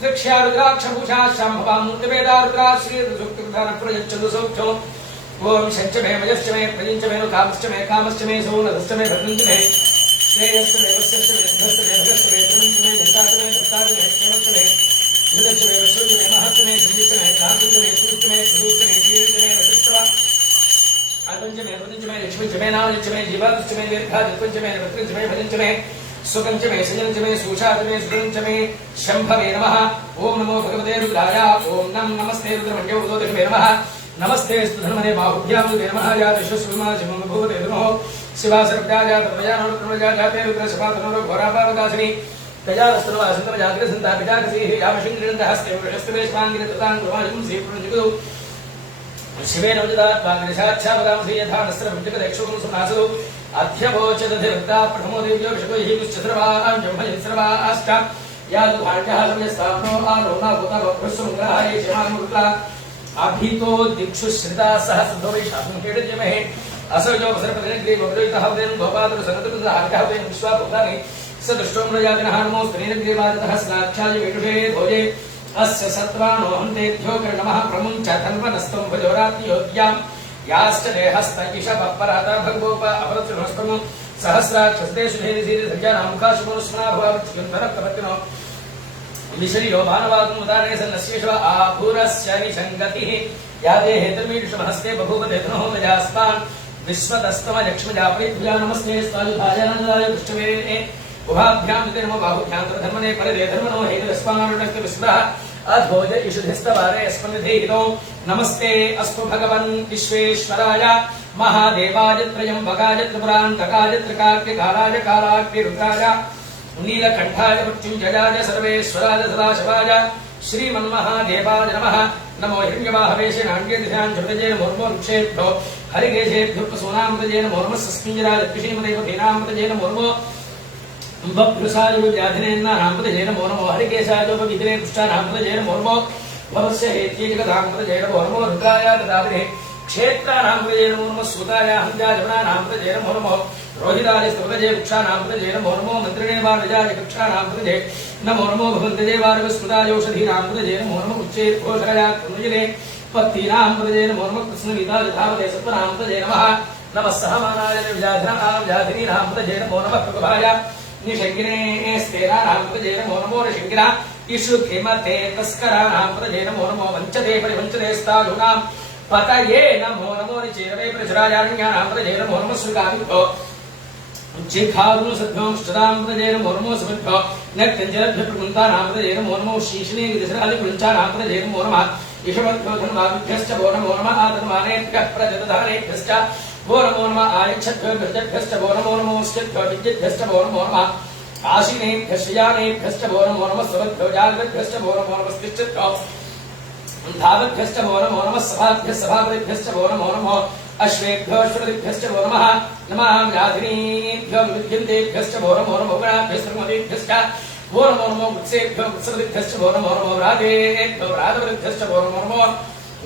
त्रिक्ष्यारुद्राक्षभूषा शाम्भवां मूर्तिवेदारुद्रा श्रीरुद्रसुक्तिर्धानप्रयच्छन्तु सौख्यो ओम शंच मे मयश्च मे प्रजिञ्च मे कामश्च मे कामश्च मे सौनधश्च मे भद्रञ्च मे श्रेयश्च मे वस्यश्च मे धश्च मे भगश्च मे धर्मञ्च मे धर्ताच मे धर्ताच मे क्षेमश्च मे धृतश्च मे विश्वश्च मे महश्च मे संजिश्च मे क्रान्तिश्च मे सुश्च मे सुश्च मे जीवश्च मे वशिष्ठ आतंच मे प्रतिञ्च मे लक्ष्मीश्च मे नामश्च मे जीवाश्च मे दीर्घादित्वञ्च मे भद्रञ्च मे भजञ्च मे सुखञ्च मे संयञ्च मे सुषाच मे सुखञ्च मे शंभवे नमः ओम नमो भगवते रुद्राय ओम नमस्ते रुद्रमण्यो उदोदकमे नमः नमस्ते स्तुधन्मने बाहुभ्यां नमः यादृशस्वमाजमभूते नमो शिवासर्वजाया तर्वजानोत्रमजा जाते रुद्रशपातनोर घोरापावदासिनी तजारस्तुवासन्तमजाग्रसन्तापिजाकसीः यामशिङ्ग्रिणन्तहस्ते वृषस्त्वेष्माङ्गिरततां कुर्माजं श्रीपुरञ्जिगुदौ शिवेन उदितात्वाग्निशाच्छापदांसि यथा नस्त्रभुजगदेक्षुकं सुनासदौ अध्यभोचदधिवक्ता प्रथमो देव्यो विषकोैः कुश्चसर्वां जम्भजसर्वाश्च यादुभाण्डः सम्यस्ताप्नो आरोनाभूतभस्वङ्ग्रहाय क्षमामुद्रा अभितो दिक्षु श्रिता सहस्रधो वैशाखं खेडजमहे असर्जो सर्पदिनग्रे वग्रयितः वदेन गोपात्र सनतकृतः वदेन विश्वाभूतानि स दृष्टो मृजाजनः नमो स्त्रीनग्रे वादतः स्नाक्षाय वेटुषे भोजे अस्य सत्वानो हन्तेभ्यो नमः प्रमुञ्च धन्वनस्तं भजोरात्योग्यां याश्च देहस्तैषपराता भगवोप अपरचुनस्तमो सहस्राक्षस्तेषु धैर्यधीर्यसज्जानामुखाशुमनुस्मना भवावृत्युन्तरप्रपत्तिनो विशरीरो भानवागुमुदाने सन्नस्येषु आभूरस्य निसङ्गतिः यादे हेतमीषुमहस्ते बभूव देतनोः मजास्तान् विश्वतस्तमलक्ष्मजा प्रीत्या नमस्ते स्वायुधायानन्दाय दृष्टवेणे उभाभ्यां विदर्मो बाहुभ्यां धर्मने परिदे धर्मनो हेतुस्मानुष्ट विस्मृतः अध्वोज इषुधिस्तवारे अस्मन्निधेहितो नमस्ते अस्तु भगवन् विश्वेश्वराय महादेवाय त्रयम्बकाय त्रिपुरान्तकाय त्रिकाग्निकालाय कालाग्निरुद्राय नीलकण्ठाय मृत्युञ्जयाय सर्वेश्वराय सदाशिवाय श्रीमन्महादेवाय नमः नमो हिरण्यवाहवेशेनाण्ड्यदिशाञ्जृतजेन मोर्मोरुक्षेभ्यो हरिकेशेभ्युपसूनामृतजेन मोर्मस्स्मिञ्जराय कृषीमदेवधीनामृतजेन मोर्मो बभ्रुषायुव्याधिनेन्नामृतजेन मोर्मो हरिकेशायोपविधिने पुष्टानामृतजेन मोर्मो भवस्य हेत्येजगदामृतजेन मोर्मो रुद्राय ददाविने क्षेत्राणामृतजेन मोर्मो सूताय हन्त्याजवनानामृतजेन मोर्मो रोहिताय स्तुतजे वृक्षानामृतजेन मोर्मो मन्त्रिणे वाणिजाय कक्षानामृतजे न मोर्मो भवन्तजे वारवस्मृताय औषधीनामृतजेन मोर्मो उच्चैर्घोषरया तनुजिने पत्तीनां प्रजे नमो नमः कृष्णगीता यथावते सत्वनां प्रजे नमः नमः सहमानाय व्याधनां व्याधिनीनां प्रजे नमो नमः प्रभवाय निशंकिने स्तेनानां प्रजे नमो नमो निशंकिना इषुधिमते तस्कराणां प्रजे नमो नमो वञ्चते परिवञ्चते स्ताधूनां पतये नमो नमो निचेरवे प्रचरायारण्यानां प्रजे नमो नमः सुगामिभ्यो जिखादु सद्भ्यों श्चदां प्रजे नमो नमो समिभ्यो नक्तञ्जलभ्य प्रकुन्तानां प्रजे नमो नमो शीशने गिरिशरादि कुञ्चानां प्रजे नमो नमः ईशवद्भ्यो धन्वाभ्यश्च वो नमो नमः आतन्वानेभ्यः प्रजतधानेभ्यश्च वो नमो नमः आयच्छद्भ्यो भृजभ्यश्च वो नमो नमोऽस्यद्भ्यो विद्यभ्यश्च वो नमो नमः आशीनेभ्यश्च यानेभ्यश्च वो नमो नमः सवद्भ्यो जाग्रद्भ्यश्च वो नमो नमस्तिष्ठद्भ्यो धावद्भ्यश्च वो नमो नमः सभाभ्यः सभापतिभ्यश्च वो नमो नमः अश्वेभ्यो अश्वपतिभ्यश्च वो नमः नमः व्याधिनीभ्यो विद्यन्तेभ्यश्च वो नमो नमः गणाभ्यश्च वो नमो नमो वृत्सेभ्यो वृत्सपतिभ्यश्च वो नमो नमो व्रातेभ्यो व्रातपतिभ्यश्च वो नमो नमो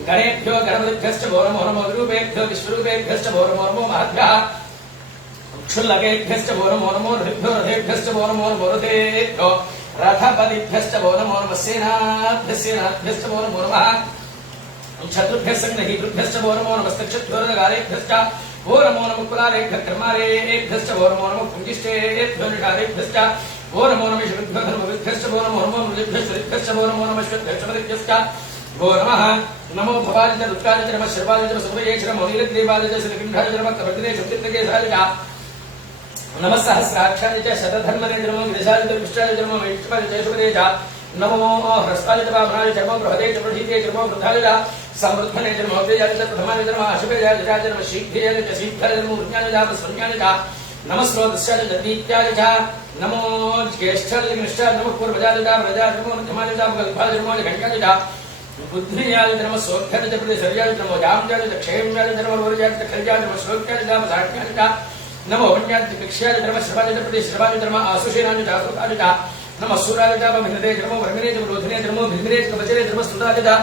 गणेभ्यो गणपतिभ्यश्च वो नमो नमो विरूपेभ्यो विश्वरूपेभ्यश्च वो नमो नमो महद्भ्यः क्षुल्लकेभ्यश्च वो नमो नमो रथेभ्यो रथेभ्यश्च वो नमो नमो रथेभ्यो रथपतिभ्यश्च वो नमो नमः सेनाभ्यश्च वो नमो नमः शत्रुभ्यश्च संग्रहीतृभ्यश्च वो नमो नमस्तक्षत्वरगारेभ्यश्च वो नमो नमः कुलारेभ्यः कर्मारेभ्यश्च वो नमो नमः कुञ्जिष्टेभ्यो निषारेभ्यश्च वो नमो नमः शिवभ्यो धर्मभ्यश्च वो नमो नमः मृगभ्यश्च वो नमो नमः श्वेभ्यश्च वो नमः नमो भवाय च दुष्टाय च नमः शर्वाय च सुभये च नमो नीलग्रीवाय च श्रीकिण्ठाय च नमः कवर्तिने शक्तिकेशाय च नमः सहस्राक्षाय च शतधर्मने च नमो गिरिशाय च विष्टाय च नमो वैष्णवाय च शुभदे च नमो ह्रस्ताय च वामनाय च नमो बृहदे च प्रथिते च नमो वृद्धाय च समृद्धने च नमो अव्ययाय च प्रथमाय च नमः अशुभयाय च नमः शीघ्राय च शीघ्राय च नमो वृद्धाय च प्रसन्नाय च नमः स्रोतस्याय च दीप्त्याय च नमो ज्येष्ठाय च निष्ठाय नमः पूर्वजाय च व्रजाय च नमो मध्यमाय च गल्भाय च नमो घण्टाय च बुद्धियाय च नमः सौख्याय च प्रतिसर्याय च नमो जाम्याय च क्षेम्याय च नमो वर्याय च खल्याय च नमः श्लोक्याय च साक्याय च नमो वन्याय च भिक्ष्याय च नमः श्रवाय च प्रतिश्रवाय च नमः आसुषेनाय च आसुताय च नमः सूराय च भद्रते च नमो वर्मिने च रोधने च नमो भिद्रे च कवचरे च नमः स्तुताय च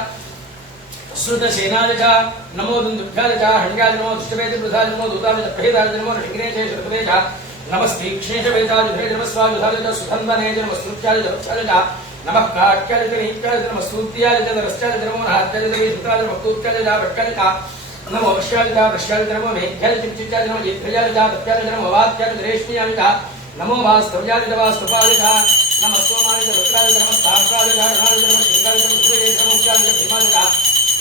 श्रुतसेनाय च नमो दुन्दुभ्याय च हण्याय च नमो दुष्टवे च वृथाय च नमो दूताय च प्रहेताय च नमो ऋग्ने च श्रुतवे च नमस्तीक्ष्णे च वेदाय च नमः स्वायुधाय च सुखन्दने च नमः स्तुत्याय च रक्षाय च नमः काट्याय च नीत्याय च नमः स्तुत्याय च रस्याय च नमो नाट्याय च विष्णुताय च भक्तोत्याय च भट्टाय च नमो वश्याय च वृष्याय च नमो मेघ्याय च चित्याय च नमो जित्याय च भक्त्याय च नमो वात्याय च रेश्म्याय च नमो वास्तव्याय च वास्तुपाय च नमः सोमाय च रुद्राय च नमः स्थापकाय च गणाय च नमः शिवाय च मुद्रये च नमो ज्ञाय च भीमाय च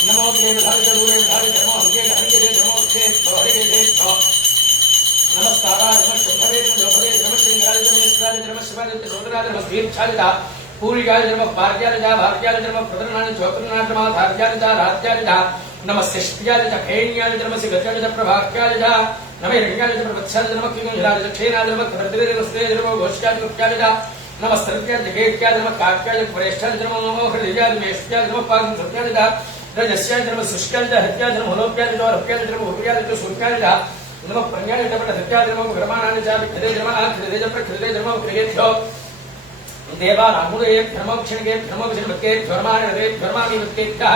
नमो देवधाय च रूरेधाय च नमो हंजे हरिये च नमो क्षेत्र हरिये च नमः साराय च नमः शंभवे च जोभवे च नमः श्रींगाय च नमः नमः शिवाय च सोदराय च नमः दीर्घाय च पूरिकाय च नमः पार्याय च भारत्याय च नमः प्रदर्शनाय च ज्योतिर्नाय च नमः धार्याय च रात्याय च नमः शिष्याय च खेण्याय च नमः सिगत्याय च प्रभाक्याय च नमः हिरण्याय च प्रवत्स्याय च नमः किंगहिराय च क्षेनाय च नमः प्रतिरे च नमस्ते च नमः घोष्याय च गुप्त्याय च नमः स्तृत्याय च गेट्याय च नमः काट्याय च प्रेष्ठाय च नमः हृदयाय च मेष्ट्याय च नमः पाकं सत्याय च रजस्याय च नमः शुष्क्याय च हत्याय च नमः होलोप्याय च रप्याय च नमः उर्व्याय च सूर्याय च नमः प्रज्ञाय च पटसत्याय च नमः ब्रह्माणाय च विकृते च नमः आकृते च प्रकृते च नमः क्रियेभ्यो देवानामुदये धर्मक्षणगे धर्मविषणवत्के धर्माणवे धर्मानिवत्केभ्यः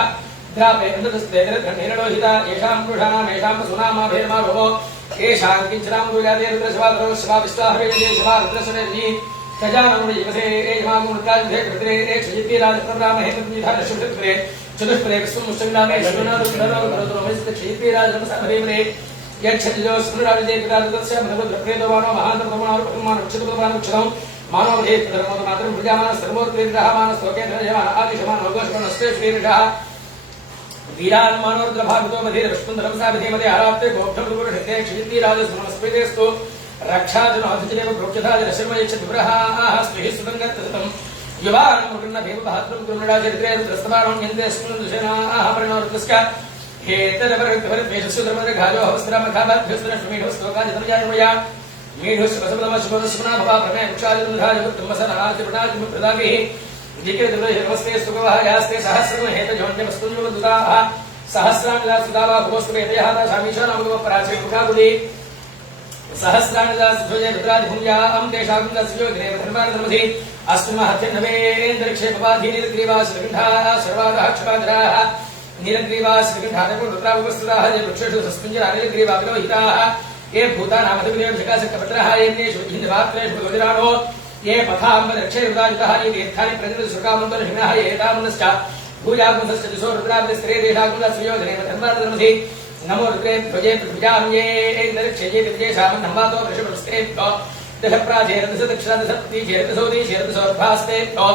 द्रापे नन्दस्तेरधनेरलोहिता येषां पुरुषाणां येषां सुनामा भेर्मा भवो येषां किञ्चनां गुरुजाते रुद्रसभाधरो शिवा विश्वाहवेदे शिवा रुद्रसुरेर्जी खजानमुनिजसे एषमागुणकाजुधे कृत्रे क्षयिते राजप्रभ्रामहे तद्विधा शुभकृत्रे चतुष्पदे विष्णुमुष्टविनामे श्रुनारुद्ररोमस्ते क्षयिते राजनमसाभरेमरे यच्छतिजो स्मृराजते पितारुद्रस्य भगवद्रप्रेतवानो महान्तप्रमाणोपमानक्षितप्रमाणक्षितौ मानवधे धर्मो मात्रं प्रजामान सर्वोत्तीर्णः मानस्तोके धनयमान आदिशमान अवगोषमनस्ते श्रीर्षः वीरान् मानोर्द्रभागतो मध्ये विष्णुधरं साभिधे मध्ये आराप्ते गोप्ठं दुपुरषते क्षिति राजस्मनस्पृतेस्तु रक्षाजनो अधिजनेव प्रोक्षधाय शर्मयच्छद्विरः स्त्रीः सुगन्धततं युवानं मृगन्न देवभात्रं गुरुमृडाचरित्रे रुद्रस्तमानं यन्ते स्मृदुशनाः परिणोर्तस्य हेतरवरद्वरद्वेषस्य धर्मदघाजो हवस्त्रमखाभद्भ्यस्त्रश्मीढोस्तोकाजितमयानुमया मीढुष्पसमदमशुभदस्मना भवा प्रमे वृक्षादिनुधाय उत्तमसनादिपणादिमुप्रदाभिः जिकेतुलहिर्वस्ते सुगवहायास्ते सहस्रं हेतजोन्यमस्तुन्युवदुताः सहस्राणिला सुदावा भुवस्तुमेतयः शामीशानामुपराचे मुखाकुली सहस्राणिला सुजय रुद्रादिभुञ्जा अं तेषां दस्योग्रेव धर्मानधर्मधि अस्महत्यन्नवेन्दरिक्षे पवाधि नीलग्रीवा श्रीकण्ठाः सर्वादः क्षपाधराः नीलग्रीवा श्रीकण्ठाः रुद्रावुपस्थिताः ये वृक्षेषु सस्मिञ्जरा नीलग्रीवा विलोहिताः ये भूतानामधिविषकाशकपत्रः येषु हिन्दवात्रेषु भगवतिराणो ये पथाम्बरक्षे रुदायुतः ये तीर्थानि प्रजलसुकामन्तर्हिणः ये एतामनश्च भूयागुंसश्च दिशो रुद्राग्निस्त्रे देशागुंस सुयोजने धर्माधर्मधि नमो रुद्रे ध्वजे पृथ्व्याम्ये इंद्रक्षये दिव्येशामन् नमातो वृषभस्तेभ्यो दशप्राचेरदश दक्षिणादशप्तीचेरदशोदीचेरदशोर्भास्तेभ्यो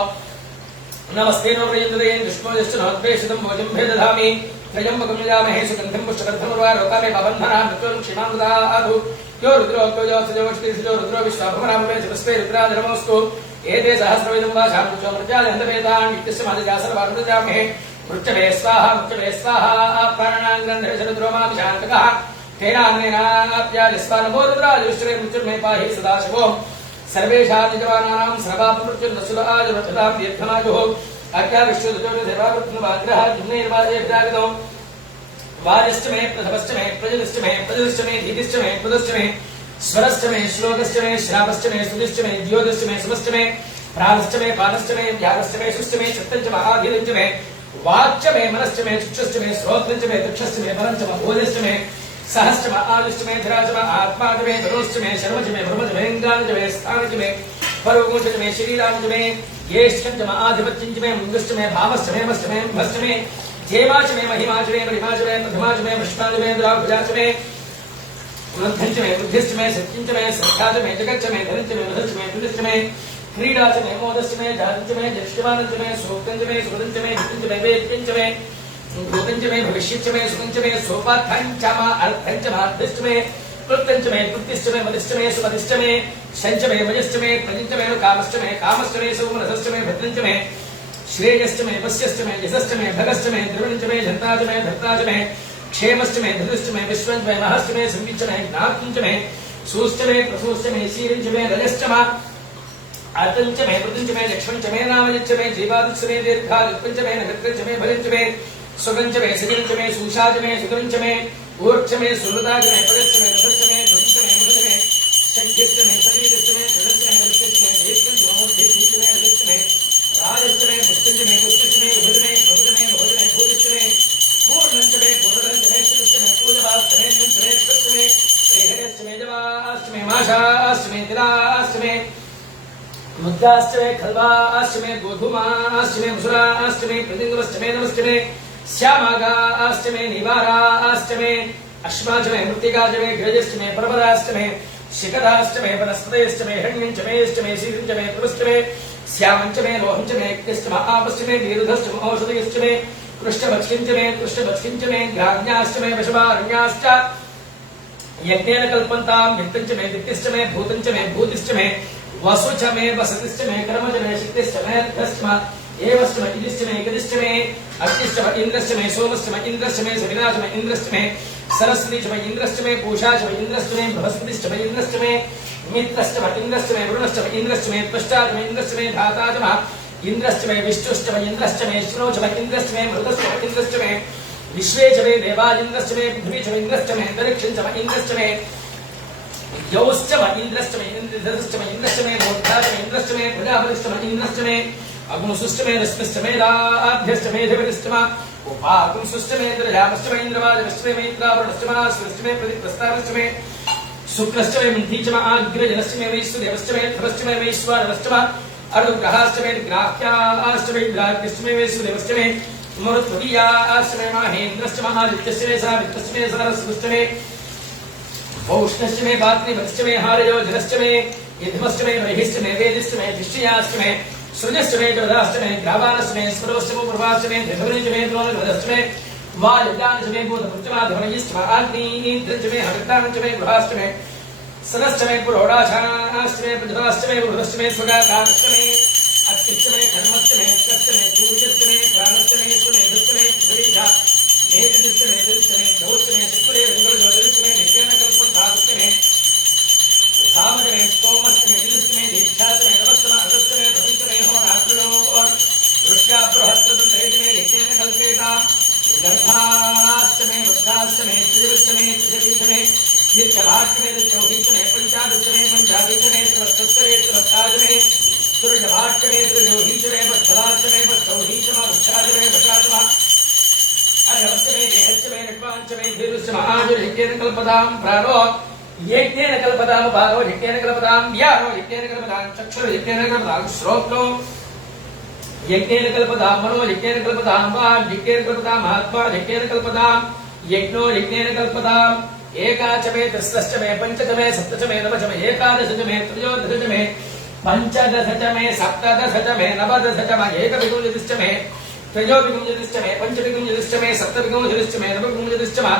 नमस्ते नो प्रयन्दते विष्णोजश्च नोद्वेषितं भोजं भेदधामि त्रयम्बकं यजामहे सुगन्धिं पुष्टिवर्धनमुर्वारोकामे पावन्धनां मृत्युर्मुक्षीमामृताधु यो रुद्रो सजोष्टिसजो रुद्रो विश्वाभवनामवे चतुस्वे रुद्राधर्मोऽस्तु एते सहस्रविदं वा शान्तिचो मृत्यादन्तवेदान् नित्यस्य मादजासर्वाकृतजामहे मृत्यवे स्वाहा प्राणाङ्ग्रन्धरशरुद्रोमापि शान्तकः तेनान्नेनाप्याजस्वा नमो रुद्राजुश्रे मृत्युर्मे पाहि सदाशिवो सर्वेषां निजवानानां सर्वापमृत्युर्नसुराजुरक्षतां दीर्घमायुः अज्ञाविश्वदुजोनिर्वाकृत्नवाग्रः जिम्नेर्वाजेभिरागतो वाजश्च मे प्रथमश्च मे प्रजलश्च मे प्रजलश्च मे धीतिश्च मे पुदश्च मे स्वरश्च मे श्लोकश्च मे श्रावश्च मे स्तुतिश्च मे द्योतश्च मे सुमश्च मे प्राणश्च मे पानश्च मे व्यानश्च मे सुश्च मे चित्तञ्च महाधीरञ्च मे वाक्च मे मनश्च मे चक्षुश्च मे श्रोत्रञ्च मे दक्षश्च मे बलञ्च मे भोजश्च मे सहश्च मे आयुश्च मे धराच मे आत्माच मे तनोश्च मे शर्मच मे ब्रह्मच मे इंद्राच मे स्थानच मे परमोच मे शरीराच मे येष्ठञ्च मे आधिपत्यञ्च मे मुङ्गश्च मे भावश्च मे मश्च मे भश्च मे जेमाच मे महिमाच मे महिमाच मे प्रथमाच मे विष्णाच मे द्राभुजाच मे वृद्धञ्च मे वृद्धिश्च मे सत्यञ्च मे सत्याच मे जगच्च मे धनञ्च मे वधश्च मे तुल्यश्च मे क्रीडाच मे मोदश्च मे जातञ्च मे दृष्ट्यमानञ्च मे सूक्तञ्च मे सुगतञ्च मे हितञ्च मे वेद्यञ्च मे भूतञ्च मे भविष्यञ्च मे सुखञ्च मे सोपार्थञ्च मा अर्थञ्च माध्यश्च मे कृत्यञ्च मे कृत्यश्च मे मदिश्च मे सुमदिश्च मे शञ्च मे मयश्च मे प्रजञ्च मे कामश्च मे सुमनसश्च मे भद्रञ्च मे श्रेयश्च मे पश्यश्च मे यशश्च मे भगश्च मे द्रविणञ्च मे धर्ताच मे धर्ताच मे क्षेमश्च मे धृश्च मे विश्वञ्च मे महश्च मे संविच्च मे ज्ञातञ्च मे सूश्च मे प्रसूश्च मे शीरिञ्च मे रजश्च मा अतञ्च मे पृथञ्च मे लक्ष्मञ्च मे नामयच्च मे जीवादिश्च मे दीर्घायुक्तञ्च मे नगत्रञ्च मे भजञ्च मे सुगञ्च मे सजञ्च मे सूषाच मे सुगञ्च मे ऊर्च मे सुहृदाच मे पदश्च मे रथश्च मे ध्वंच मे मृद मे शक्तिश्च मे शरीरश्च मे धनश्च मे वृक्षश्च मे वेद्यञ्च महोद्भिश्च मे रजश्च मे राजश्च मे पुष्टिश्च मे पुष्टिश्च मे विभुज मे प्रभुज मे बहुज मे भूजिश्च मे पूर्णञ्च मे पूर्णधनञ्च मे सुतश्च मे पूजवाश्च मे नञ्च मे त्वच्च मे श्रेहरश्च मे जवाश्च मे माशाश्च मे तिलाश्च मे मुद्गाश्च मे खल्वाश्च मे गोधूमाश्च मे मुसुराश्च मे प्रतिंगमश्च मे नमश्च मे श्यामागाश्च मे निवाराश्च मे अश्वाच मे मृत्तिकाच मे गजश्च मे पर्वताश्च मे शिखराश्च मे वनस्पतयश्च मे हिरण्यञ्च मेश्च मे शीलञ्च मे पुरुश्च मे श्यामञ्च मे लोहञ्च मे यश्च मे आपश्च मे वीरुधश्च मे औषधयश्च मे कृष्णभक्षिञ्च मे ग्राह्याश्च मे वशवारण्याश्च यज्ञेन कल्पन्तां वित्तञ्च मे वित्तिश्च मे भूतञ्च मे भूतिश्च मे वसुच मे वसतिश्च मे कर्मच मे शक्तिश्च मे अर्थश्च मे एवश्च मे इदिश्च मे गदिश्च मे अग्निश्च मे इन्द्रश्च मे सोमश्च मे इन्द्रश्च मे सविनाश मे इन्द्रश्च मे सरस्वतीश्च मे इन्द्रश्च मे पूषाच मे इन्द्रश्च मे बृहस्पतिश्च मे इन्द्रश्च मे मित्रश्च मे इन्द्रश्च मे वरुणश्च मे इन्द्रश्च मे पश्चात् मे इन्द्रश्च मे धाताच मे इन्द्रश्च मे विष्णुश्च मे इन्द्रश्च मे श्रोच मे इन्द्रश्च मे मृतश्च मे इन्द्रश्च मे विश्वे च मे देवाजिन्द्रश्च मे पृथ्वी च मे इन्द्रश्च मे अन्तरिक्षं च मे इन्द्रश्च मे यौश्च मे इन्द्रश्च मे इन्द्रश्च मे इन्द्रश्च मे मोक्षाच मे इन्द्रश्च मे प्रजापतिश्च मे इन्द्रश्च मे अग्नुसुश्च मे रश्मिश्च मे राभ्यश्च मे अधिपतिश्च मे उपाकुंसुश्च मे इन्द्रजामश्च मे इन्द्रवाजश्च मे मैत्रावरुणश्च मे आश्विश्च मे प्रतिप्रस्तावश्च मे शुक्रश्च मे मन्थीच मे आग्रजनश्च मे वैश्वदेवश्च मे धरश्च मे वैश्वानरश्च मे अर्धग्रहाश्च मे ग्राह्याश्च मे ग्राह्यश्च मे वैश्वदेवश्च मे मरुत्वदीयाश्च मे माहेन्द्रश्च मे आदित्यश्च मे सावित्रश्च मे सरस्वश्च मे पौष्णश्च मे पात्रिभश्च मे हारयोजनश्च मे यद्मश्च मे वैहिश्च मे वेदिश्च मे दृष्टियाश्च मे सृजश्च मे गृधाश्च मे ग्रावानश्च मे स्फुरोश्च मे पूर्वाश्च मे धृतवृश्च मे द्रोणगृधश्च मे वायुव्यानश्च मे भूतभृश्च मे धमयश्च मे आग्नेयीन्द्रश्च मे हरितानश्च मे गृहाश्च मे सरश्च मे पुरोडाशाश्च मे प्रजभाश्च मे पुरुषश्च मे स्वगाताश्च मे अत्तिश्च मे कर्मश्च मे उत्कश्च मे पूर्वजश्च मे प्राणश्च मे सुमेधश्च मे पृथ्वीजा मेतदिश्च मे दिश्च मे धौश्च मे शिखुरे वेङ्गलज्योतिश्च मे नित्येन कल्पन्ताश्च मे सामज मे स्तोमश्च मे दिश्च मे दीक्षाश्च मे नमश्च मे अगश्च मे प्रपञ्च मे होरात्रिणो वृत्या बृहस्पतिश्च मे नित्येन कल्पेताम् गर्भाश्च मे वृद्धाश्च मे त्रिजविश्च मे त्रिजवीश्च मे नित्यभाश्च मे नित्यौहिश्च मे पञ्चाभिश्च मे पञ्चाभिश्च मे त्रिवत्सश्च मे त्रिवत्साच मे त्रिजभाश्च मे त्रिजोहिश्च मे वत्सलाश्च मे वत्सौहिश्च मे वृक्षाच मे वटाच मे अर्हश्च मे देहश्च मे निष्पाञ्च मे धीरुश्च मे आयुर्यज्ञेन कल्पतां प्राणो यज्ञेन कल्पतां पारो यज्ञेन कल्पतां व्यानो यज्ञेन कल्पतां चक्षुर्यज्ञेन कल्पतां श्रोत्रो यज्ञेन कल्पतां मनो यज्ञेन कल्पतां वाक् यज्ञेन कल्पतां आत्मा यज्ञेन कल्पतां यज्ञो यज्ञेन कल्पतां एकाच मे त्रिस्रश्च मे पञ्चच मे सप्तच मे नवच मे एकादश च मे त्रयोदश च मे पञ्चदश च मे सप्तदश च मे नवदश च मे एकविंशतिश्च मे त्रयोविंशतिश्च मे पञ्चविंशतिश्च मे सप्तविंशतिश्च मे नवविंशतिश्च मे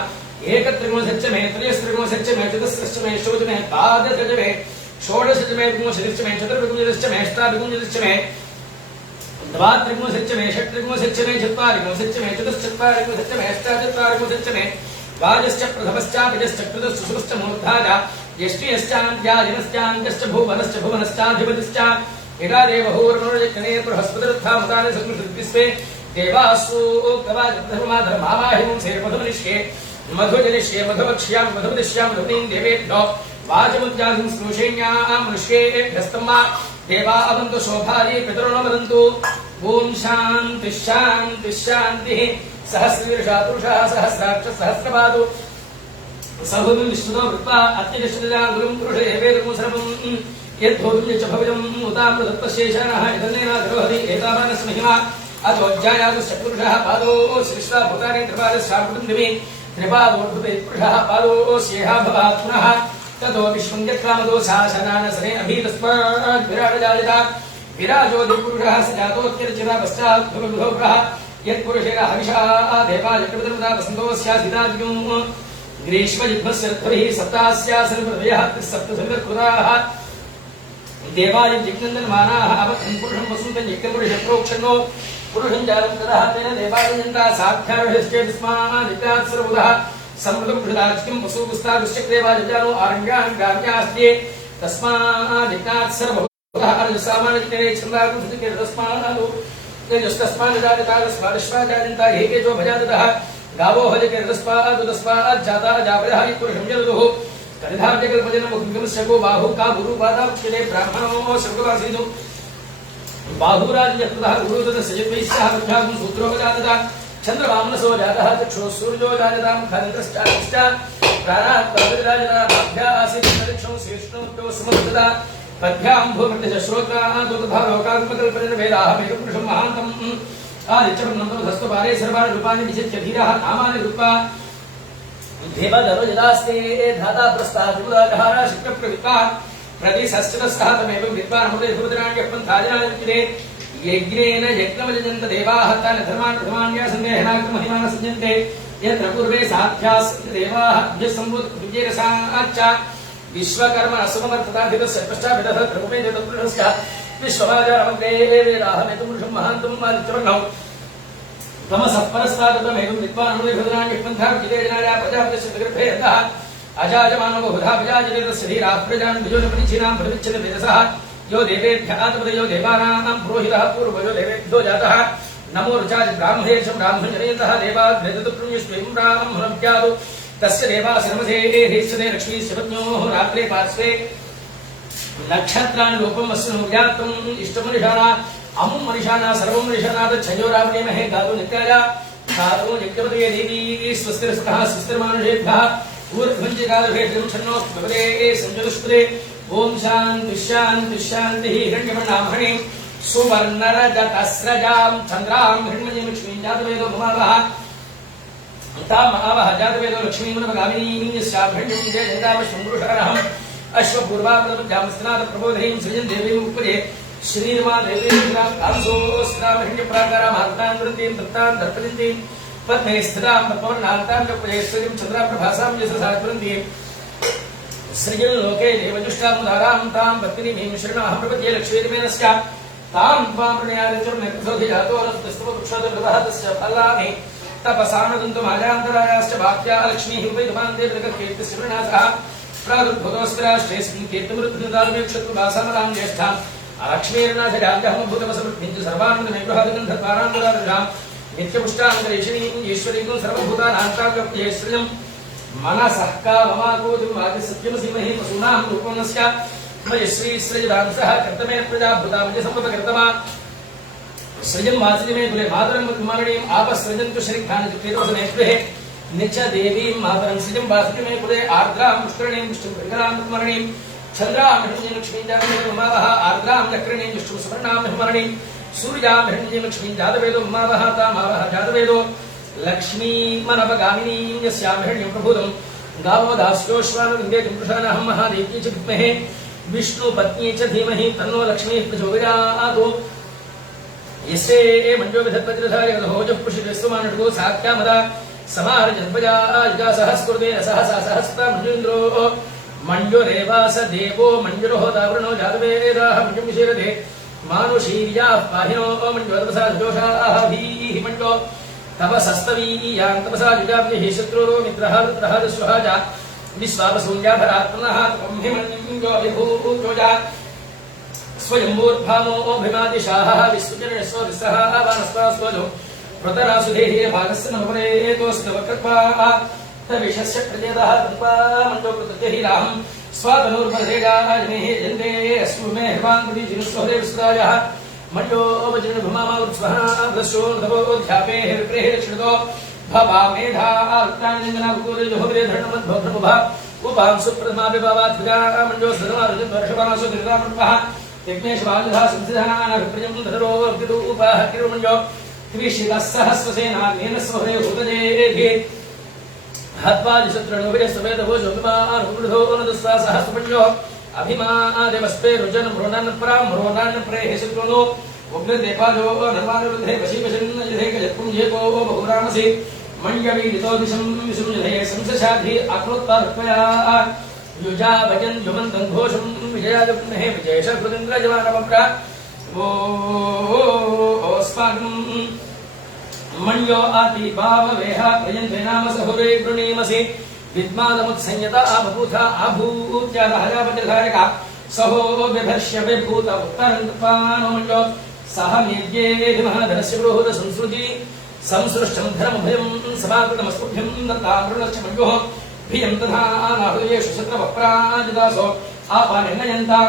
एकत्रिंशच्च मे त्रयस्त्रिंशच्च मे चतुस्रश्च मे षोडश मे द्वादश च मे षोडश च मे विंशतिश्च मे चतुर्विंशतिश्च मे अष्टाविंशतिश्च मे द्वात्रिंशच्च मे षट्त्रिंशच्च मे चत्वारिंशच्च मे चतुश्चत्वारिंशच्च मे अष्टाचत्वारिंशच्च मे द्वादश्च प्रथमश्चाभिजश्च कृतश्च सुरश्च मूर्धाः यष्टियश्चान्त्यादिनश्चान्त्यश्च भुवनश्च भुवनश्चाधिपतिश्च यदा देवहूर्णोर्यज्ञने बृहस्पतिरुत्थामुदाने संस्कृतविश्वे देवासु उक्तवाजधर्माधर्मावाहिमुं सेर्मधुमनिष्ये मधुजनिष्ये मधुवक्ष्यां मधुमदिष्यां मधुनीं देवेभ्यो वाचमुद्यासं स्पृशेण्यां मनुष्येभ्यस्तम्मा देवा अवन्तु शोभायै पितरो वदन्तु ॐ शान्ति शान्ति शान्तिः सहस्रशीर्षा पुरुषः सहस्राक्ष सहस्रपादो सर्वं विष्णुतो कृत्वा अत्यजश्चर्या गुरुं पुरुषे वेदं सर्वं यद्भूतं च भवितं उतामृतत्वशेषाणः यदन्नेनाधिरोहति एतावानस्य महिमा अथोज्जायादुश्च पुरुषः पादो श्रीष्टा भूतानि त्रिपादश्चामृतं दिवि त्रिपादोऽद्भुते पुरुषः पादो स्येहा भवात् पुनः ततो विश्वं यत्कामदो शासनानसने अभीतस्मात् विराटजालिता विराजो दिक्पुरुषः स जातोऽत्यर्चिता पश्चात् भवविभोगः यत्पुरुषेण हविषा देवायकृतमुदा वसन्तोऽस्यासिताद्युं ग्रीष्मजिह्मस्य ऋत्विः सप्तास्यासनपृथ्व्यः त्रिसप्तसमितकृताः देवाय जिज्ञन्दन्मानाः अवत्रं पुरुषं वसन्तं यज्ञपुरुषप्रोक्षणो पुरुषं जालं ततः तेन देवायजन्ता साध्यार्हश्चेतस्मादित्यात् सर्वतः सम्मृतं पृथदाचितं वसुपुस्तादुश्चक्रेवाजानो आरण्यान् ग्राम्यास्ते तस्मादित्यात् सर्वतः अर्जसामानजिते छन्दागुं सुचिके तस्मादो तेजस्तस्मादजातस्मादश्वाजाजन्ता हेकेजो भजाततः गावो हजके तस्मादुतस्माज्जाता जावयः पुरुषं जलदुः कलिधार्यकल्पजनं मुखंगमस्यको बाहु का गुरुपादाक्षिणे ब्राह्मणो सर्ववासीनु बाहुराजयतः गुरुदसयद्वैस्याः विद्यागुं सूत्रो भजाततः चन्द्रवामनसो जातः चक्षुः सूर्यो जायतां खनिन्द्रश्चाश्च प्राणात् प्रविराजता भाभ्या आसीत् चक्षुः श्रीष्णुभ्यो समस्तदा पद्भ्यां भूमृत्यश्च श्रोत्राः तथा लोकात्मकल्पनेन वेदाः मेघपुरुषं महान्तम् आदित्यब्रह्मणोधस्तपारे सर्वाणि रूपाणि विचित्य धीराः नामानि रूपा देवधरो यदास्ते धाता प्रस्ताजुदाहारा शिक्रप्रवित्ता प्रतिसश्चतस्तः तमेवं विद्वानमुदे भूतराण्यः पन्थाजनायुक्तिरे यज्ञेन यज्ञमजन्त देवाः तान् धर्मान् प्रथमान्यासन्देहनाग्रमहिमानः सज्जन्ते यत्र पूर्वे साध्याः देवाः द्विसम्बुद्विजयरसाच्च विश्वकर्मणः सुमर्थताभितस्य पश्चाभितः त्रमुपे तत्पुरुषस्य विश्ववाजारमग्रे वेदाहमेतुपुरुषं महान्तं आदित्यवर्णौ तमसः परस्तादमेवं विद्वानमुदे भूतराण्यः पन्थार्जितेजनाया प्रजापतिस्य गर्भे यतः अजायमानो बहुधा विजायते तस्य धीराः प्रजान् विजोनिपरिचीनां प्रविच्यते वेदसः यो देवेभ्यः आत्मदयो देवानां पुरोहितः पूर्वयो देवेभ्यो जातः नमो ऋचाय ब्राह्मणेशं ब्राह्मणजनेतः देवाद्वेदपुण्यस्त्वं ब्राह्मणव्यादो तस्य देवास्य नमसे हेष्यते लक्ष्मीश्चपत्न्योः रात्रे पार्श्वे नक्षत्राणि रूपम् अस्नुव्यात्तम् इष्टमनिषाणा अमुं मनिषाणा सर्वं मनिषाणा तच्छयो रावणेमहे गातो नित्याया गातो यज्ञपतये देवी स्वस्तिरस्तः स्वस्तिर्मानुषेभ्यः ऊर्ध्वञ्जिकादभेषं छन्नो भवते सञ्जलुष्पदे ॐ शान्ति शान्ति शान्तिः हिरण्यवर्णामहणीं सुवर्णरजतस्रजां चन्द्रां हिरण्मयीं लक्ष्मीं जातवेदो ममावः तामहावः जातवेदो लक्ष्मीमुनमगामिनीं यस्यां हिरण्यं जयजन्दामश्वपुरुषारहम् अश्वपूर्वाप्रभुजामस्नाथप्रबोधनीं सृजन् देवीम् उपजे श्रीर्मा देवीं कांसोऽस्त्रां हिरण्यप्राकारां हार्तान् वृत्तिं दत्तान् दर्पयन्तीं पद्मे स्थितां पद्मवर्णान्तां लोकयेश्वरीं चन्द्राप्रभासां यशसा कुरन्तीं सृजनलोके देवजुष्टामुदारां तां पत्नीमीं शरणाहं प्रपद्ये लक्ष्मीर्मेनस्य तां त्वां प्रणयादिचुर्निकृतोऽधिजातो नस्तस्तववृक्षोदर्भवः तस्य फलानि तपसानदन्तमाजान्तरायाश्च वाक्या लक्ष्मीः उपैतुमान्ते प्रकर्केत्यस्य विनाशः प्रादुर्भूतोऽस्त्राष्टेऽस्मिन् कीर्तिमृत्युदारुमेक्षत्वभासामरां ज्येष्ठां लक्ष्मीर्नाथजान्यहमभूतमसमृद्धिं च सर्वान्नैव्रहादिगन्धर्वारान्दरां नित्यपुष्टान्तरेषिणीं ईश्वरीं सर्वभूतानान्ताव्यप्ये सृजम् मनसः काममागोदिवादिसत्यमसिमहि पशूनां रूपमस्य मयश्री सृजदांसः कर्तमे प्रजाभूतामजसम्पतकर्तमा सृजन् मासिमे कुले मातरं कुमारणीम् आपसृजन्तु शरीखानिकेतवसनेत्रे निच देवीं मातरं सृजं वासिमे कुले आर्द्रां पुष्करणीं विष्णुं पिङ्गलां कुमारणीं चन्द्रां लक्ष्मीं जातवेदो ममावः आर्द्रां चक्रणीं विष्णुं सुवर्णां कुमारणीं सूर्याभिरण्यं लक्ष्मीं जातवेदो मावः तामावः जातवेदो लक्ष्मी मनवगामिनी यस्याभिरण्यं प्रभूतं गावोदास्योश्वानलिङ्गे पुरुषाणहं महादेव्यै च विद्महे विष्णुपत्न्यै च धीमहि तन्नो लक्ष्मीः प्रचोदयात् यस्ये मञ्जो विधत्पतिरथाय गतहोजः पुषितस्वमानटको साख्यामदा समार्जन्पजा सहस्कृते सहसा सहस्ता मञ्जुन्द्रो मञ्जुरेवास देवो मञ्जुरोहोतावृणो जातवेदाः मञ्जुं विशीरते मानुषीर्याः पाहिनो मञ्जोतपसा जोषाः भीः मञ्जो तपसस्तवीयां तपसा जुजाब्धिः शत्रुरो मित्रः वृत्रः दस्युः च विश्वावसूर्याभरात्मनः त्वं हिमन्यो विभूजोजा स्वयंभूर्भामो अभिमादिशाः विश्वजनयस्व विस्सः वानस्वास्वजो प्रतरासुधेः भागस्य नवरेतोऽस्नवकर्पाः तविषस्य प्रजेदः कृपा मण्डो प्रत्यहिराहं स्वातनूर्परेगाजनेः जन्ते अस्मु मे हृवान् प्रदिजिनुस्वहरे विस्रायः मण्डो वज्रभुमामावृत्स्वः भ्रशोर्धवोऽध्यापेः विप्रेः श्रुतो भवा मेधा आर्ताञ्जनाकुकुरजोहरे धर्ममद्भोधमुभा उपां सुप्रथमाभिभावाध्वजा मण्डो सदमारुजन् वर्षवानासु दीर्घामृतः यज्ञेशवाजुधा संसिधानाभिप्रजं धरोर्गिरूपाः किरुमण्डो त्रिशिरःसहस्रसेनान्येन स्वहरे भूतजेभिः हत्वाजिशत्रणुभिः सवेदभो ज्योतिमानुवृधो नदस्वा सहस्रपण्यो अभिमादेवस्पे रुजन् मृणन् परां मृणान् प्रेः शत्रुनो उग्रदेपालो नर्वानुरुद्धे वशीवशन्नजधेकजत्पुञ्जेको बहुरामसि मण्यवीडितो दिशं विसुञ्जधे संसशाधि अकृत्तर्पया युजा भजन् युमन्तं घोषं विजयाजपुण्हे विजयशकृतिन्द्रजवानमप्रा ओस्माकं मण्यो आति भाववेह भजन्ते नाम सहुरे गृणीमसि विद्मादमुत्संयता बभूथा आभूत्या राजापतिधारका सहो बिभर्ष्य विभूत उत्तरन्तपानो मण्यो सह मेद्ये धनस्य बृहद संस्कृति संसृष्टं धर्मभयं समाकृतमस्तुभ्यं दत्तामृणश्च मण्योः भियं तथा नाहृदेषु शत्रवप्राजिदासो आपानिर्नयन्ता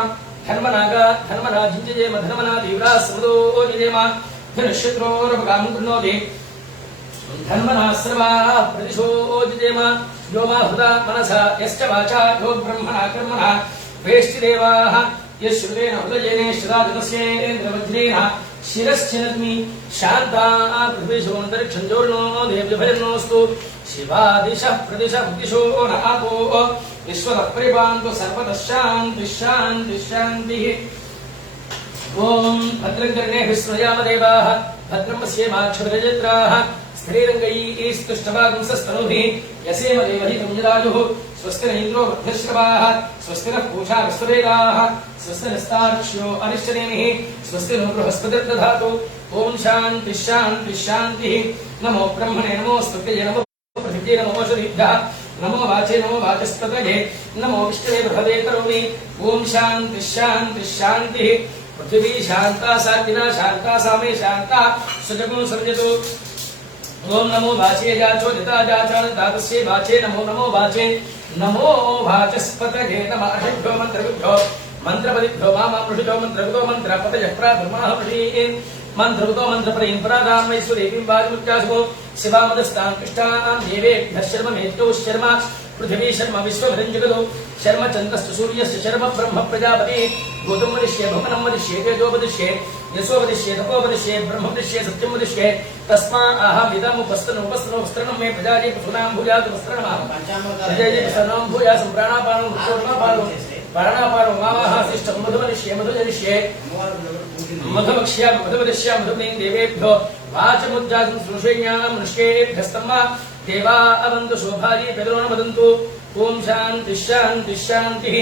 धर्मराजिञ्जयेम धर्मनादीव्राः समदो निजेम धनुष्यत्रोरपगां गृह्णोति धर्मनास्रवाः प्रतिशो जिजेम यो मा हृदा मनसा यश्च वाचा यो ब्रह्मणा कर्मणा वेष्टिदेवाः यश्रुतेन हृदयेन श्रदाजनस्येन्द्रवज्रेण शिरश्चिनद्मि शान्ता पृथ्वीशोऽन्तरिक्षञ्जोर्णो देव्यभजन्नोऽस्तु शिवादिशः प्रतिशः दिशो न आपो विश्वतः परिपान्तु सर्वतः शान्तिः शान्तिः शान्तिः ॐ भद्रं कर्णेभिः स्मयामदेवाः भद्रं पश्येमाक्षभिरजत्राः स्त्रीरङ्गैः स्तुष्टवागुंसस्तनूभिः यसेम देवहितं यदायुः स्वस्ति न इन्द्रो वृद्धश्रवाः स्वस्ति नः पूषा विश्ववेदाः स्वस्ति नस्तार्क्ष्यो अरिष्टनेमिः स्वस्ति नो बृहस्पतिर्दधातु ॐ शान्तिः शान्तिः शान्तिः नमो ब्रह्मणे नमो स्तुत्यै नमो पृथिव्यै नमो ओषधीभ्यः नमो वाचे नमो वाचस्पतये नमो विष्णवे बृहदे करोमि ॐ शान्तिः शान्तिः शान्तिः पृथिवी शान्ता सात्विना शान्ता सामे शान्ता सुजगो सर्जतु ओम नमो वाचे जाचो जिता जाचान दातस्ये वाचे नमो नमो वाचे नमो वाचस्पतये नमः अषड्भ्यो मंत्रविभ्यो मंत्रपदिभ्यो मामामृषिभ्यो मंत्रविदो मंत्रपतयः प्राब्रह्मणः प्रसीन् मंत्रविदो मंत्रपरीं परादामैश्वरीं वाजुमुच्चासुको शिवामदस्तां कृष्णां देवेभ्यः शर्म मेत्तो शर्म पृथिवी शर्म विश्वभरं जगदो शर्म चन्द्रश्च सूर्यश्च शर्म ब्रह्म प्रजापति भूतं वदिष्ये भुवनं वदिष्ये तेजो वदिष्ये यशो वदिष्ये तपो वदिष्ये ब्रह्म वदिष्ये सत्यं वदिष्ये तस्मा अहमिदमुपस्तनं मे प्रजाये पशूनां भूयात् वस्त्रनमः प्रजाये पशूनां भूयासं प्राणापानं प्राणापानो मावाः शिष्टं मधुवदिष्ये मधुजनिष्ये मधुवक्ष्या मधुवदिष्या मधुमें देवेभ्यो वाचमुज्जातं श्रुषेण्यां मनुष्येभ्यस्तम्मा देवा अवन्तु शोभाये पेदरो न वदन्तु ॐ शान्तिः शान्तिः शान्तिः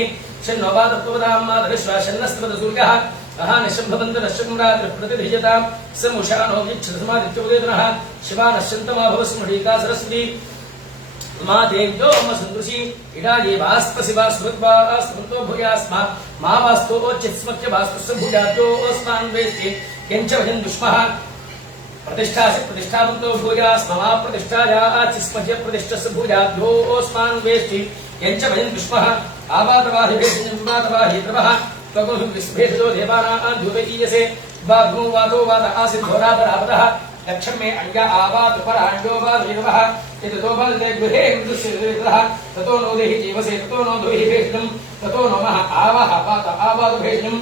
शन्नो वातत्वदां मातरिश्वा शन्नस्त्रवदसूर्यः अहानिशम्भवन्त नश्चन्द्राद्रिप्रतिधिजतां समुषानो यच्छतसमादित्योदेतनः शिवानश्चन्तमा भवस्मृढीका सरस्वती मा देव्यो मसन्दृशि इडाये वास्पसिवा स्मृत्वा स्मृतो भूयास्मा मा वास्तो चित्स्मत्य वास्तुस्य भूयाद्यो अस्मान् वेत्ति किञ्च भजन् दुष्मः प्रतिष्ठासि प्रतिष्ठावन्तो भूयास्मा प्रतिष्ठाया चिस्मह्य प्रतिष्ठस्य भूयाद्यो अस्मान् वेत्ति किञ्च भजन् दुष्मः आवातवाहिभेषजन्वातवाहि प्रभः त्वगुं विस्भेषजो देवानां ध्रुवैयसे वाग्नो वादो वाद आसिद्धोरापरापदः लक्ष्यं मे अङ्गा आवात पराण्यो वादविनवः यतो बलते गृहे मृदुस्यः ततो नो देहि जीवसे ततो नो दुहि भेषजं ततो नो मह आवह वात आवाद भेषजं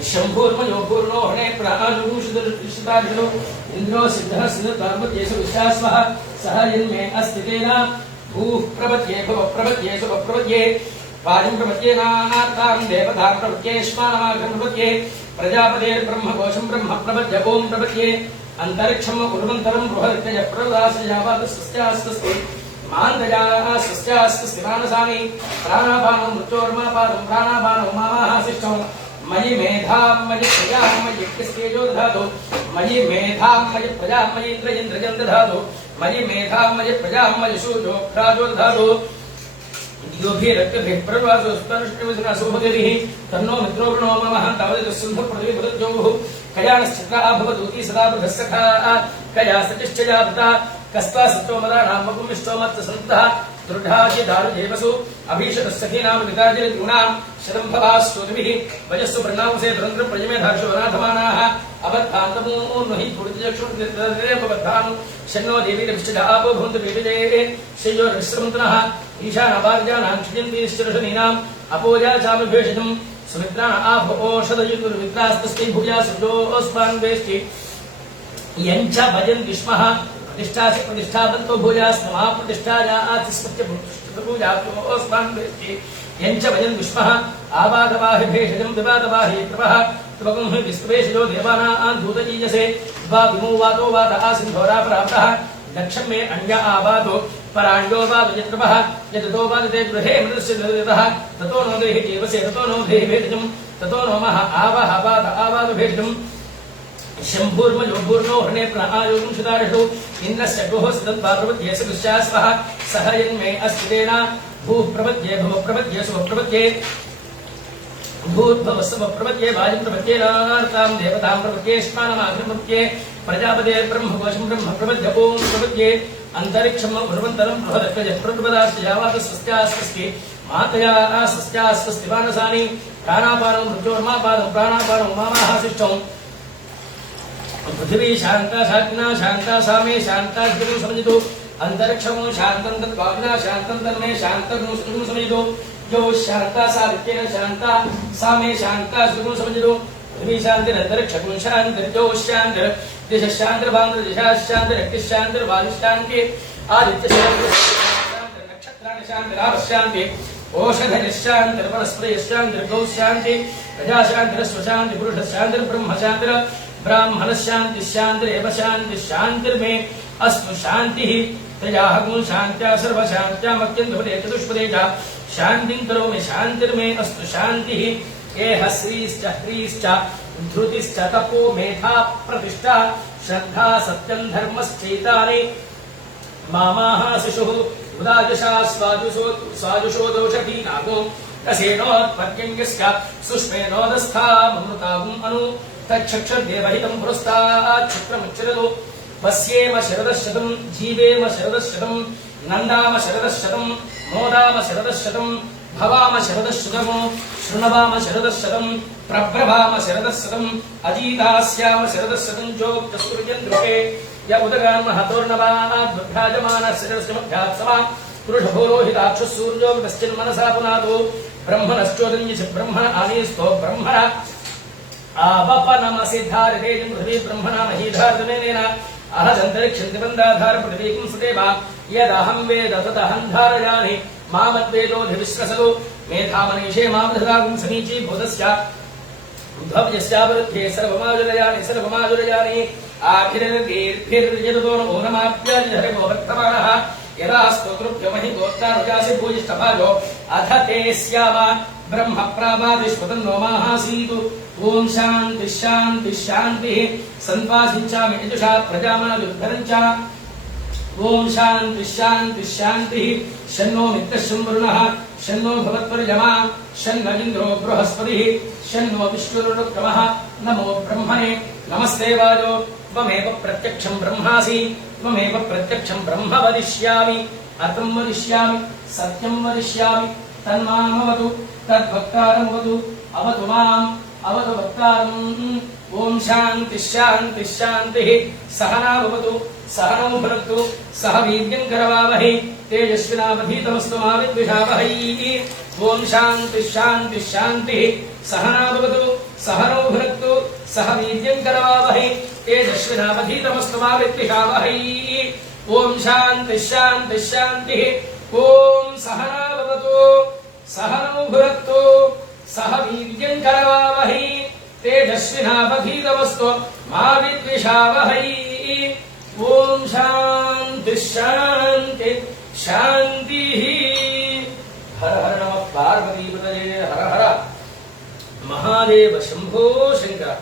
शंभूर्मयो पूर्णो हणे प्राणुषुदर्शितार्जुनो इंद्रो सिद्धः सिद्धतार्मत्येषु विश्वास्वः सह यन्मे अस्तितेन भूः प्रपद्ये भव प्रपद्ये सुभ प्रपद्ये वायुं प्रपद्ये नातां देवतां प्रपद्ये श्मानमाघं प्रपद्ये प्रजापतेर्ब्रह्मकोशं ब्रह्म प्रपद्य ओं प्रपद्ये अंतरिक्षं उर्वन्तरं बृहद्यज प्रदासयावादस्स्यास्तस्ति मान्दजाः सस्यास्तस्ति मानसानि प्राणापानं मृत्योर्मापादं प्राणापानो मामाहासिष्ठं मयि मेधां मयि प्रजां मयि किस्तेजो दधातु मयि मेधां मयि प्रजां मयि इन्द्रजं दधातु मयि मेधां मयि प्रजां मयि शूजो राजो दधातु योभिरक्तभिः प्रवासो स्पर्शविसुभदेभिः तन्नो मित्रो प्रणो ममः तावदेतस्सुन्धप्रतिभिभृत्योः कयानश्चित्रा भवतूति सदा बृहस्सखा कया सतिश्चयावृता कस्त्वा सत्त्वमदानां मकुमिष्टोमत्तसन्तः दृढाजि दारुजेवसु अभीषतस्सखीनां विकाजिरितॄणां शतम्भवास्तोतिभिः वजस्सु प्रणांसे दुरन्ध्रप्रजमेधार्षो अनाथमानाः अबद्धान्तमूर्नुहि पुरुतिचक्षुर्निर्देवबद्धां शन्नो देवीरभिष्टजा आपो भवन्तु पीठिजे शय्योर्विश्रमन्तनः ईशानवार्जानां क्षिजन्तीश्चरशनीनाम् अपोजा चामभेषजं सुमित्रा आभोषदयुर्मित्रास्तस्मै भूया सुजोऽस्मान् वेष्टि यञ्च भजन्ति स्मः प्रतिष्ठासि प्रतिष्ठावन्तो भूयास्मा प्रतिष्ठायातिस्मृत्य भूयास्मान् वेष्टि यञ्च भजन्ति स्मः आवादवाहि भेषजं विवादवाहि प्रभः त्वगं हि विश्वेशजो देवानां दूतजीयसे वा विमो वातो वाद आसिन्धोरापरापरः दक्षं मे अन्य आवादो पराण्यो वादयत्रभः यततो वादते गृहे मृतस्य निर्दितः ततो नो देहि जीवसे ततो नो देहि भेषजं ततो नो मह आवह वाद आवादभेषजं शंभूर्मयो पूर्णो हृणे प्रायोगं सुदारिषु इन्द्रस्य गोः सदद्वाप्रपद्ये सदृश्यास्वः सह यन्मे अस्तितेन भूः प्रपद्ये भव प्रपद्ये सुभ प्रपद्ये भूर्भवस्व प्रपद्ये वायुं प्रपद्ये नार्तां देवतां प्रपद्ये श्मानमाघ्रं प्रपद्ये प्रजापतेर् ब्रह्मकोशं ब्रह्म प्रपद्य ओं प्रपद्ये अंतरिक्षं उर्वन्तरं बृहदग्रज प्रपदास्यावादस्स्यास्तस्ति मातया सस्यास्तस्ति मानसानि प्राणापानं मृत्योर्मापादं प्राणापानं मामाहासिष्ठं पृथिवी शांता शांतना शांता सामे शांता गुरु समझितो अंतरिक्षं शांतं तद्वाग्ना शांतं तन्मे शांतं गुरु समझितो जो शांता सा विद्येन शांता सामे शांता गुरु समझितो पृथिवी शांतिर अंतरिक्षं शांतिर जो शांतिर दिश शांतिर भांतिर दिशा शांतिर रक्ति शांतिर वायु शांति आदित्य शांतिर नक्षत्राणि शांतिर आप शांति औषधय शांतिर वनस्पति शांतिर गौ शांति प्रजा शांतिर स्वशांति पुरुष शांतिर ब्रह्म शांतिर ब्राह्मण शांति शांतिरेव शांति शांतिर्मे अस्तु शांतिः तयाः गुण शांत्या सर्व शांत्या मत्यन्तपदे चतुष्पदे च शांतिं करोमि शांतिर्मे अस्तु शांतिः एह श्रीश्च ह्रीश्च धृतिश्च तपो मेधा प्रतिष्ठा श्रद्धा सत्यं धर्मश्चैतानि मामाहाशिषुः उदाजशा स्वाजुषो दोषधी नागो कसेनोत्पद्यङ्गस्य सुष्मेनोदस्थाममृतागुम् अनु तच्छक्षदेवहितं पुरस्ताच्छक्रमुच्चरतो वस्येम शरदशतं जीवेम शरदशतं नन्दाम शरदशतं मोदाम शरदशतं भवाम शरदशतं शृण्वाम शरदशतं प्रभ्रभाम शरदशतं अजीतास्याम शरदशतं जोक्तस्तुर्यन्द्रुके य उदगान् महतोर्नवात् विभ्राजमानः शरदशमभ्यात्समा पुरुषभूरोहिताक्षुः सूर्यो पश्चिन्मनसा पुनातो ब्रह्मणश्चोदन्यच ब्रह्मण आनीस्तो ब्रह्मण आवपनमसिद्धारितेजं पृथिवी ब्रह्मणा महीधार्तमेनेन अहदन्तरिक्षं दिवन्दाधार पृथिवीं सुदेवा यदहं वेद तदहं धारयामि मामद्वेदोऽधिविश्वसतु मेधामनीषे मामधरागुं समीची भूतस्य उद्भव्यस्यावरुध्ये सर्वमाजुरयामि आखिरदीर्भिर्यजतो नमो नमाप्याजिधरे गोवर्तमानः यदा स्तोत्रुभ्यमहि गोत्तारुजासि भूयिष्ठभाजो अथ ते स्याम ब्रह्म प्रावादिष्वतन्नो माहासीतु ओम शांति शांति शांति संवासिंचामि यजुषा प्रजामायुर्धरञ्च ओम शांति शांति शांति शन्नो मित्रशं वरुणः शन्नो भवत्वर्यमा शन्न इन्द्रो बृहस्पतिः शन्नो विष्णुरुक्रमः नमो ब्रह्मणे नमस्ते वाजो त्वमेव प्रत्यक्षं ब्रह्मासि त्वमेव प्रत्यक्षं ब्रह्म वदिष्यामि अतं वदिष्यामि सत्यं वदिष्यामि तन्मामवतु तद्भक्तारमवतु अवतु माम् अवतु भक्तारम् ओम शांति शांति शांतिः सहना भवतु सहनौ भुनक्तु सह वीर्यं करवावहै तेजस्विनावधीतमस्तु मा विद्विषावहै ओम शांति शांति शांतिः सहना भवतु सह नो भुनक्तु सह वीर्यं करवावहै तेजस्विनावधीतमस्तु मा विद्विषावहै ओम शांति शांति शांति ओम सहना भवतु सह नो भुनक्तु सह वीर्यं करवावहै तेजस्विनावधीतमस्तु मा विद्विषावहै ओम शांति शांति शांति हर हर नमः पार्वतीपतये हर हर महादेव शंभो शंकर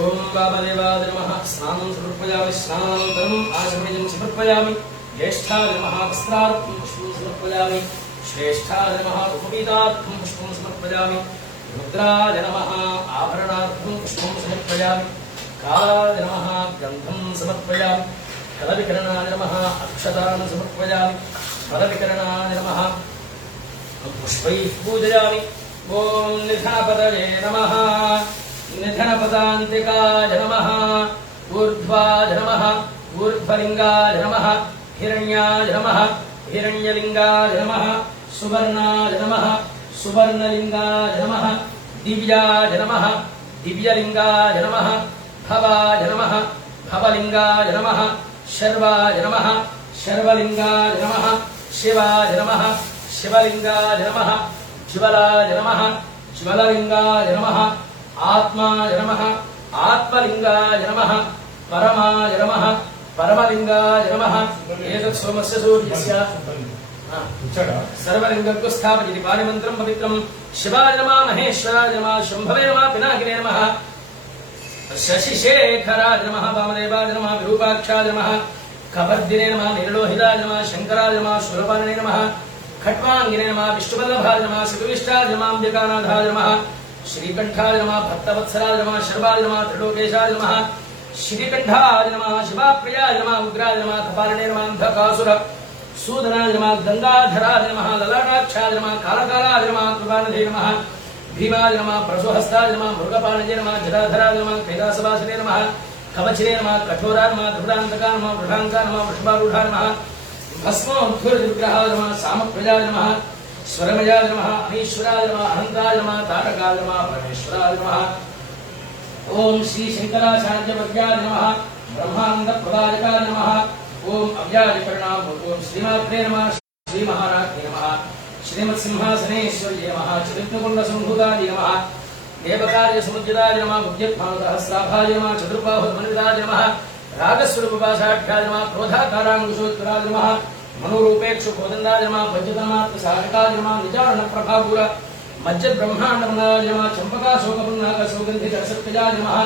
ओम वामदेवाय नमः स्नानं समर्पयामि स्नानानन्तरम् आचमनीयं समर्पयामि ज्येष्ठाय नमः वस्त्रार्थं पुष्पं समर्पयामि श्रेष्ठाय नमः उपवीतार्थं पुष्पं समर्पयामि रुद्राय नमः आभरणार्थं पुष्पं समर्पयामि कालाय नमः गन्धं समर्पयामि फलविकरणाय नमः अक्षतान् समर्पयामि फलविकरणाय नमः पुष्पैः पूजयामि ओम निधापतये नमः निधनपदान्तिकाय नमः ऊर्ध्वाय नमः ऊर्ध्वलिङ्गाय नमः हिरण्याय नमः हिरण्यलिङ्गाय नमः सुवर्णाय नमः सुवर्णलिङ्गाय नमः दिव्याय नमः दिव्यलिङ्गाय नमः भवाय नमः भवलिङ्गाय नमः शर्वाय नमः शर्वलिङ्गाय नमः शिवाय नमः शिवलिङ्गाय नमः ज्वलाय नमः ज्वललिङ्गाय नमः आत्माय नमः आत्मलिङ्गाय नमः परमाय नमः परमलिङ्गाय नमः एतत् सोमस्य सूर्यस्य सर्वलिङ्गं स्थापयति पाणिमन्त्रं पवित्रं शिवाय नमः महेश्वराय नमः शम्भवे नमः पिनाकिने नमः शशिशेखराय नमः वामदेवाय नमः विरूपाक्षाय नमः कपर्दिने नमः नीललोहिताय नमः शङ्कराय नमः शूलपाणिने नमः खट्वाङ्गिने नमः विष्णुवल्लभाय नमः सिद्धविष्टाय नमः अम्बिकानाथाय नमः श्रीकंठाय नमः भक्तवत्सलाय नमः शर्वाय नमः त्रिलोकेशाय नमः श्रीकंठाय नमः शिवाप्रियाय नमः उग्राय नमः कपालिने नमः अंधकासुर सूदनाय नमः गंगाधराय नमः ललाटाक्षाय नमः कालकालाय नमः कृपानिधे नमः भीमाय नमः प्रसुहस्ताय नमः मृगपाणये नमः जटाधराय नमः कैलासवासिने नमः कवचिने नमः कठोराय नमः त्रिपुरान्तकाय नमः वृषाङ्काय नमः वृषभारूढाय नमः भस्मोद्धूर्यविग्रहाय नमः सामप्रजाय नमः स्वरमयाय नमः अनीश्वराय नमः अनन्ताय नमः तारकाय नमः परमेश्वराय नमः ओम श्री शंकराचार्यवर्याय नमः ब्रह्मानंदप्रदायकाय नमः ओम अव्याजकरणाम ओम श्रीमात्रे नमः श्री महाराज्ञे नमः श्रीमत्सिंहासनेश्वर्ये नमः चतुर्कुण्डसंभूताय नमः देवकार्यसमुज्जिताय नमः बुद्ध्यत्मानसहस्राभाय नमः चतुर्बाहुमनिताय नमः रागस्वरूपपाशाढ्याय नमः क्रोधाकाराङ्कुशोत्तराय नमः मनोरूपेक्षुकोदण्डाय नमः पञ्चतन्मात्रसारकाय नमः निजारणप्रभापुर मज्जद ब्रह्मांडमनाय नमः चंपकाशोकपुन्नाकशोगन्धिकरसत्कजाय नमः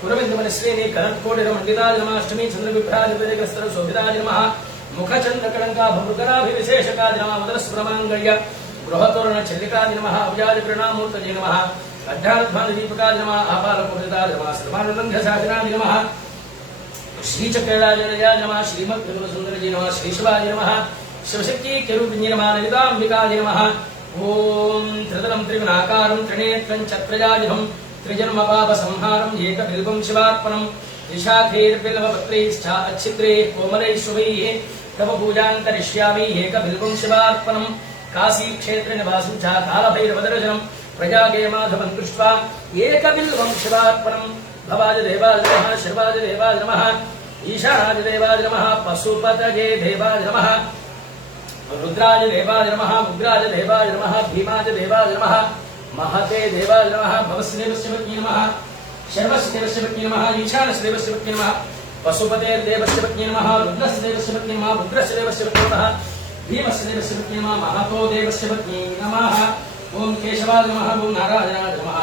पुरविन्दमनश्रेणी कनत्कोटिरमण्डिताय नमः अष्टमी चन्द्रविभ्राजपदेकस्तरशोभिताय नमः मुखचन्द्रकलङ्काभवृकराभिविशेषकाय नमः मदरस्फुरमाङ्गल्य बृहतोरणचल्लिकाय नमः अव्याजप्रणामूर्तये नमः अध्यात्मानदीपकाय नमः आपालपूजिताय नमः सर्वानन्दसाधनाय नमः श्रीचक्रराजय नमः श्रीमद्गुरुसुन्दरजी नमः श्रीशिवाय नमः शिवशक्ति केरुबिन्ये नमः ललिताम्बिकाय नमः ओम त्रिदलं त्रिगुणाकारं त्रिनेत्रं चत्रजायुधं त्रिजन्मपापसंहारं एकबिल्वं शिवार्पणं निशाखेर्बिल्वपत्रैश्च अच्छिद्रैः कोमलैः शुभैः तव पूजां करिष्यामि एकबिल्वं शिवार्पणं काशीक्षेत्रनिवासं च कालभैरवदर्शनं प्रजागेयमाधवं दृष्ट्वा एकबिल्वं शिवार्पणं भवाय देवाय नमः शिवाय देवाय नमः ईशानाय देवाय नमः पशुपतये देवाय नमः रुद्राज देवाय नमः उग्राज देवाय नमः भीमाज देवाय नमः महते देवाय नमः भवस्देवस्य पत्न्यै नमः शर्वस्य देवस्य पत्न्यै नमः ईशानस्य देवस्य पत्न्यै नमः पशुपतेर्देवस्य पत्न्यै नमः रुद्रस्य देवस्य पत्न्यै नमः रुद्रस्य देवस्य पत्न्यै नमः भीमस्य देवस्य पत्न्यै नमः महतो देवस्य पत्न्यै नमः ओम केशवाय नमः ओम नारायणाय नमः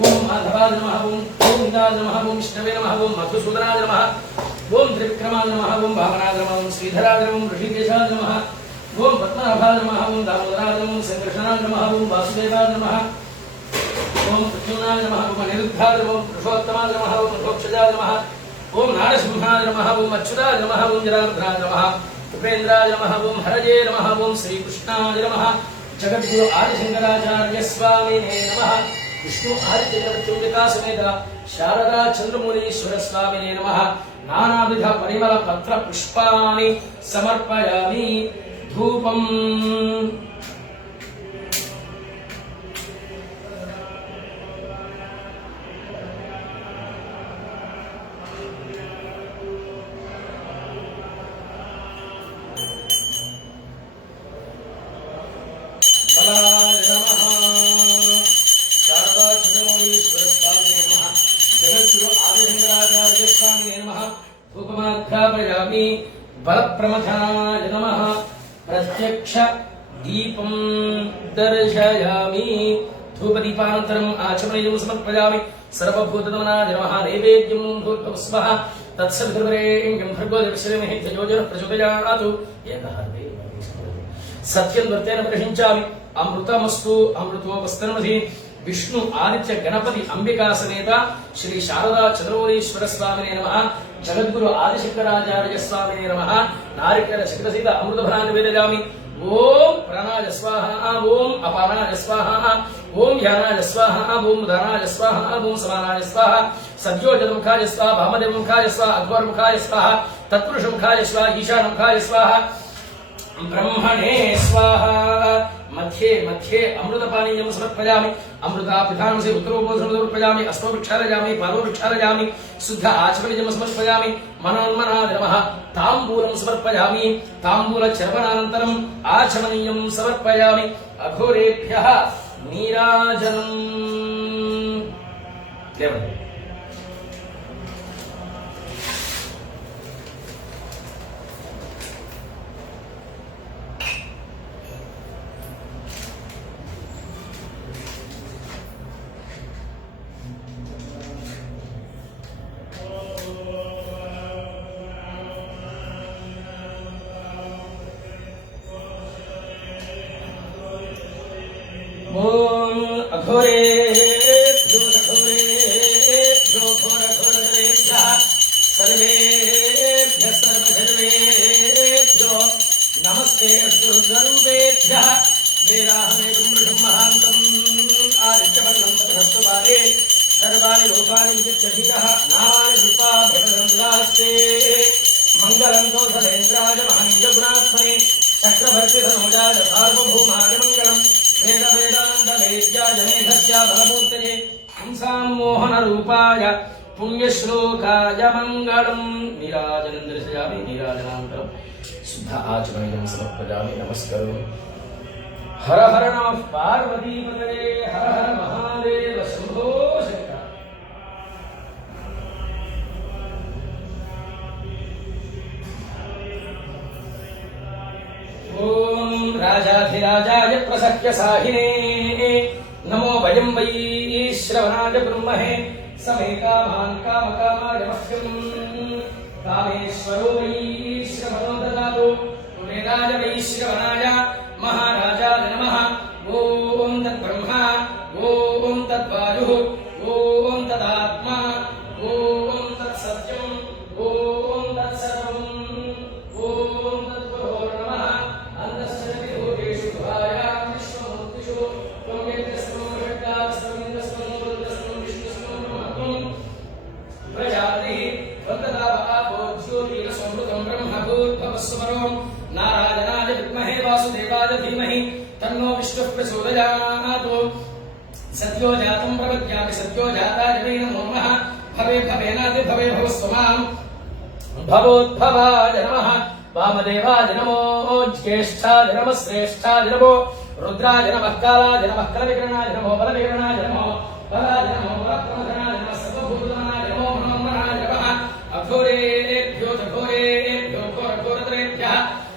ओम माधवाय नमः ओम गोविन्दाय नमः ओम विष्णवे नमः ओम मधुसूदनाय नमः ओम त्रिविक्रमाय नमः ओम वामनाय नमः ओम श्रीधराय नमः ओम ऋषिकेशाय नमः ओम पद्मनाभाय नमः ओम दामोदराय नमः ओम संकर्षणाय नमः ओम वासुदेवाय नमः ओम प्रद्युम्नाय नमः ओम अनिरुद्धाय नमः ओम पुरुषोत्तमाय नमः ओम मधोक्षजाय नमः ओम नारसिंहाय नमः ओम अच्युताय नमः ओम जनार्दनाय नमः उपेन्द्राय नमः ओम हरये नमः ओम श्रीकृष्णाय नमः जगद्गुरु आदिशंकराचार्य स्वामिने नमः विष्णु आदित्यचंडिका समेत शारदा चंद्रमौलीश्वर स्वामिने नमः नानाविध परिमल पत्र पुष्पाणि समर्पयामि धूपम धूपमाध्यापयामि बलप्रमथनाय नमः प्रत्यक्ष दीपं दर्शयामि धूपदीपानन्तरम् आचमनीयं समर्पयामि सर्वभूतदमनाय नमः नैवेद्यं भूत्वस्वः तत्सवितुर्वरेण्यं भर्गो देवस्य तेजोजः प्रचोदयातु एकः सत्यं वर्तेन प्रहिंचामि अमृतमस्तु अमृतोपस्तनमधि विष्णु आदित्य गणपति अंबिका समेत श्री शारदा चंद्रमौलीश्वर स्वामिने नमः जगद्गुरु आदिशंकराचार्य स्वामिने नमः नारिकेल शिखरसहित अमृतफलानि निवेदयामि ओम प्राणाय स्वाहा ओम अपानाय स्वाहा ओम ध्यानाय स्वाहा ओम उदानाय स्वाहा ओम समानाय स्वाहा सद्योजनमुखाय स्वाहा वामदेवमुखाय स्वाहा अध्वर्मुखाय स्वाहा तत्पुरुषमुखाय स्वाहा ईशानमुखाय स्वाहा ब्रह्मणे स्वाहा मध्ये मध्ये अमृतपानीयं समर्पयामि अमृतापिधानं से उत्तरोपोषणं समर्पयामि अस्तो विक्षालयामि पादो विक्षालयामि शुद्ध आचमनीयं समर्पयामि मनोन्मनाय नमः ताम्बूलं समर्पयामि ताम्बूलचर्वणानन्तरम् आचमनीयं समर्पयामि अघोरेभ्यः नीराजनम् देवते ओम अघोरेभ्यो घोरेभ्यो घोरघोरेभ्यः सर्वेभ्यः सर्वधर्मेभ्यो नमस्ते अस्तु सर्वेभ्यः वेदाहमेतुं महान्तम् आदित्यवर्णम् नमस्ते मंगलम दोषेन्द्राय महानिजगुणात्मने चक्रवर्ती धनुजाय सार्वभौमाय मंगलम वेद वेदांत वेद्याय मेघस्या बलमूर्तये हंसां मोहन रूपाय पुण्यश्लोकाय मंगलम नीराजनं दर्शयामि नीराजनान्तरं शुद्ध आचमनीयं समर्पयामि नमस्करोमि हर हर नमः पार्वतीपतये हर हर महादेव शंभो शंकर ओम राजाधिराजाय प्रसह्य साहिने नमो वयं वै श्रवणाय ब्रह्महे समे कामान् कामकामाय मह्यं कामेश्वरो वै श्रवणो ददातु कुबेराय वै श्रवणाय महाराजाय नमः ओम तद्ब्रह्मा ओम तद्वायुः ओम तदात्मा ओम तत्सत्यम् ओम तत्सर्वम् ओम तद्गुरो नमः अन्तश्चरति भूतेषु गुहायां विश्वमूर्तिषु त्वं यज्ञस्त्वं प्रविष्टास्त्वं इन्द्रस्त्वं रुद्रस्त्वं विष्णुस्त्वं ब्रह्मत्वं प्रजापतिः त्वन्तदापो ज्योतिरसंवृतं ब्रह्मभूद्भवस्वरो नारायणाय विद्महे वासुदेवाय धीमहि तन्नो विष्णुः प्रचोदयात् सत्यो जातं प्रपद्यामि सत्यो जाताय वै नमो नमः भवे भवेनादि भवे भवस्वमां भवोद्भवाय नमः वामदेवाय नमो ज्येष्ठाय नमः श्रेष्ठाय नमो रुद्राय नमः कालाय नमः कलविकरणाय नमो बलविकरणाय नमो बलाय नमो पराक्रमधनाय नमः सर्वभूतनाय नमो मनोमनाय नमः अघोरेभ्यो घोरेभ्यो घोरघोरतरेभ्यः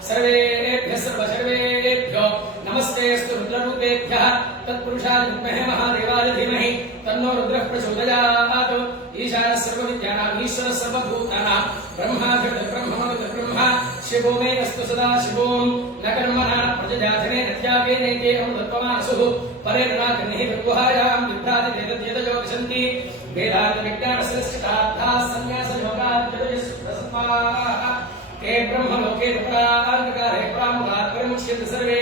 सर्वेभ्यः सर्वसर्वेभ्यो नमस्तेऽस्तु रुद्ररूपेभ्यः तत्पुरुषाय विद्महे महादेवाय धीमहि तन्नो रुद्रः प्रचोदयात् ईशानः सर्वविद्यानाम् ईश्वरः सर्वभूतानां ब्रह्मा शिवो मे अस्तु सदा शिवो न कर्मणा प्रजजाधने नत्यागेनेके अमृतत्वमासुः परेर्नाकर्णिः विद्वहायां विभ्रातिवेदद्यतयो विशन्ति वेदान्तविज्ञानसरस्वतार्थाः सन्न्यासयोगाद्यतयस्वाः ते ब्रह्मलोके तत्रान्तकारे प्रामुखात्परमुच्यन्ते सर्वे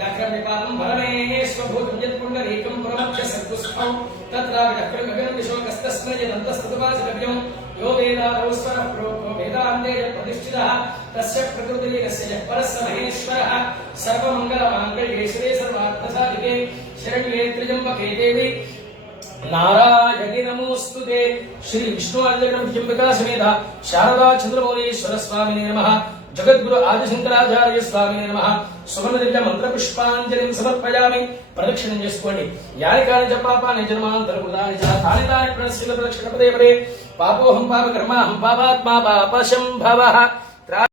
दाक्रम्यपादं परमेश्वरभूतं यत्पुण्डरीकं पुरमध्य सद्गुस्फं तत्राविडक्रम्यगं विशोकस्तस्मै यदन्तस्तुपासकव्यं यो वेदादौ स्वरः प्रोक्तो वेदान्ते यत्प्रतिष्ठितः तस्य प्रकृतिलिङ्गस्य यः परः स महेश्वरः सर्वमङ्गलमाङ्गल्ये शिवे सर्वार्थसाधिके शरण्ये त्र्यम्बके देवी नारायणी नमोस्तुते श्री विष्णु आदिव्यंबिका समेत शारदा चंद्रमौलीश्वर स्वामिने नमः जगद्गुरु आदिशंकराचार्य स्वामिने नमः सुवर्ण दिव्य मंत्र पुष्पांजलिं समर्पयामि प्रदक्षिणं చేసుకోండి यानि कानि च पापानि जन्मान्तरकृतानि च तानि तानि प्रणश्यति प्रदक्षिणपदे पदे पापोऽहं पापकर्माहं पापात्मा पापशंभवः